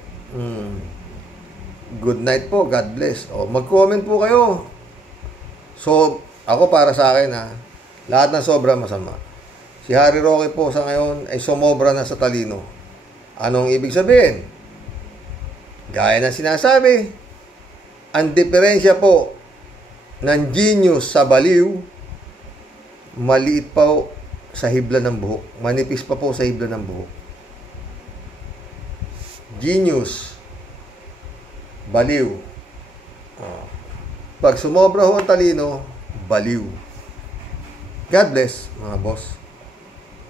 Good night po. God bless. Mag-comment po kayo. So, ako para sa akin lahat ng sobra masama. Si Harry Roque po sa ngayon ay sumobra na sa talino. Anong ibig sabihin? Gaya ng sinasabi, ang diferensya po ng genius sa baliw, maliit pa sa hibla ng buhok. Manipis pa po sa hibla ng buhok. Genius, baliw. Pag sumobra ho ang talino, baliw. God bless, mga boss.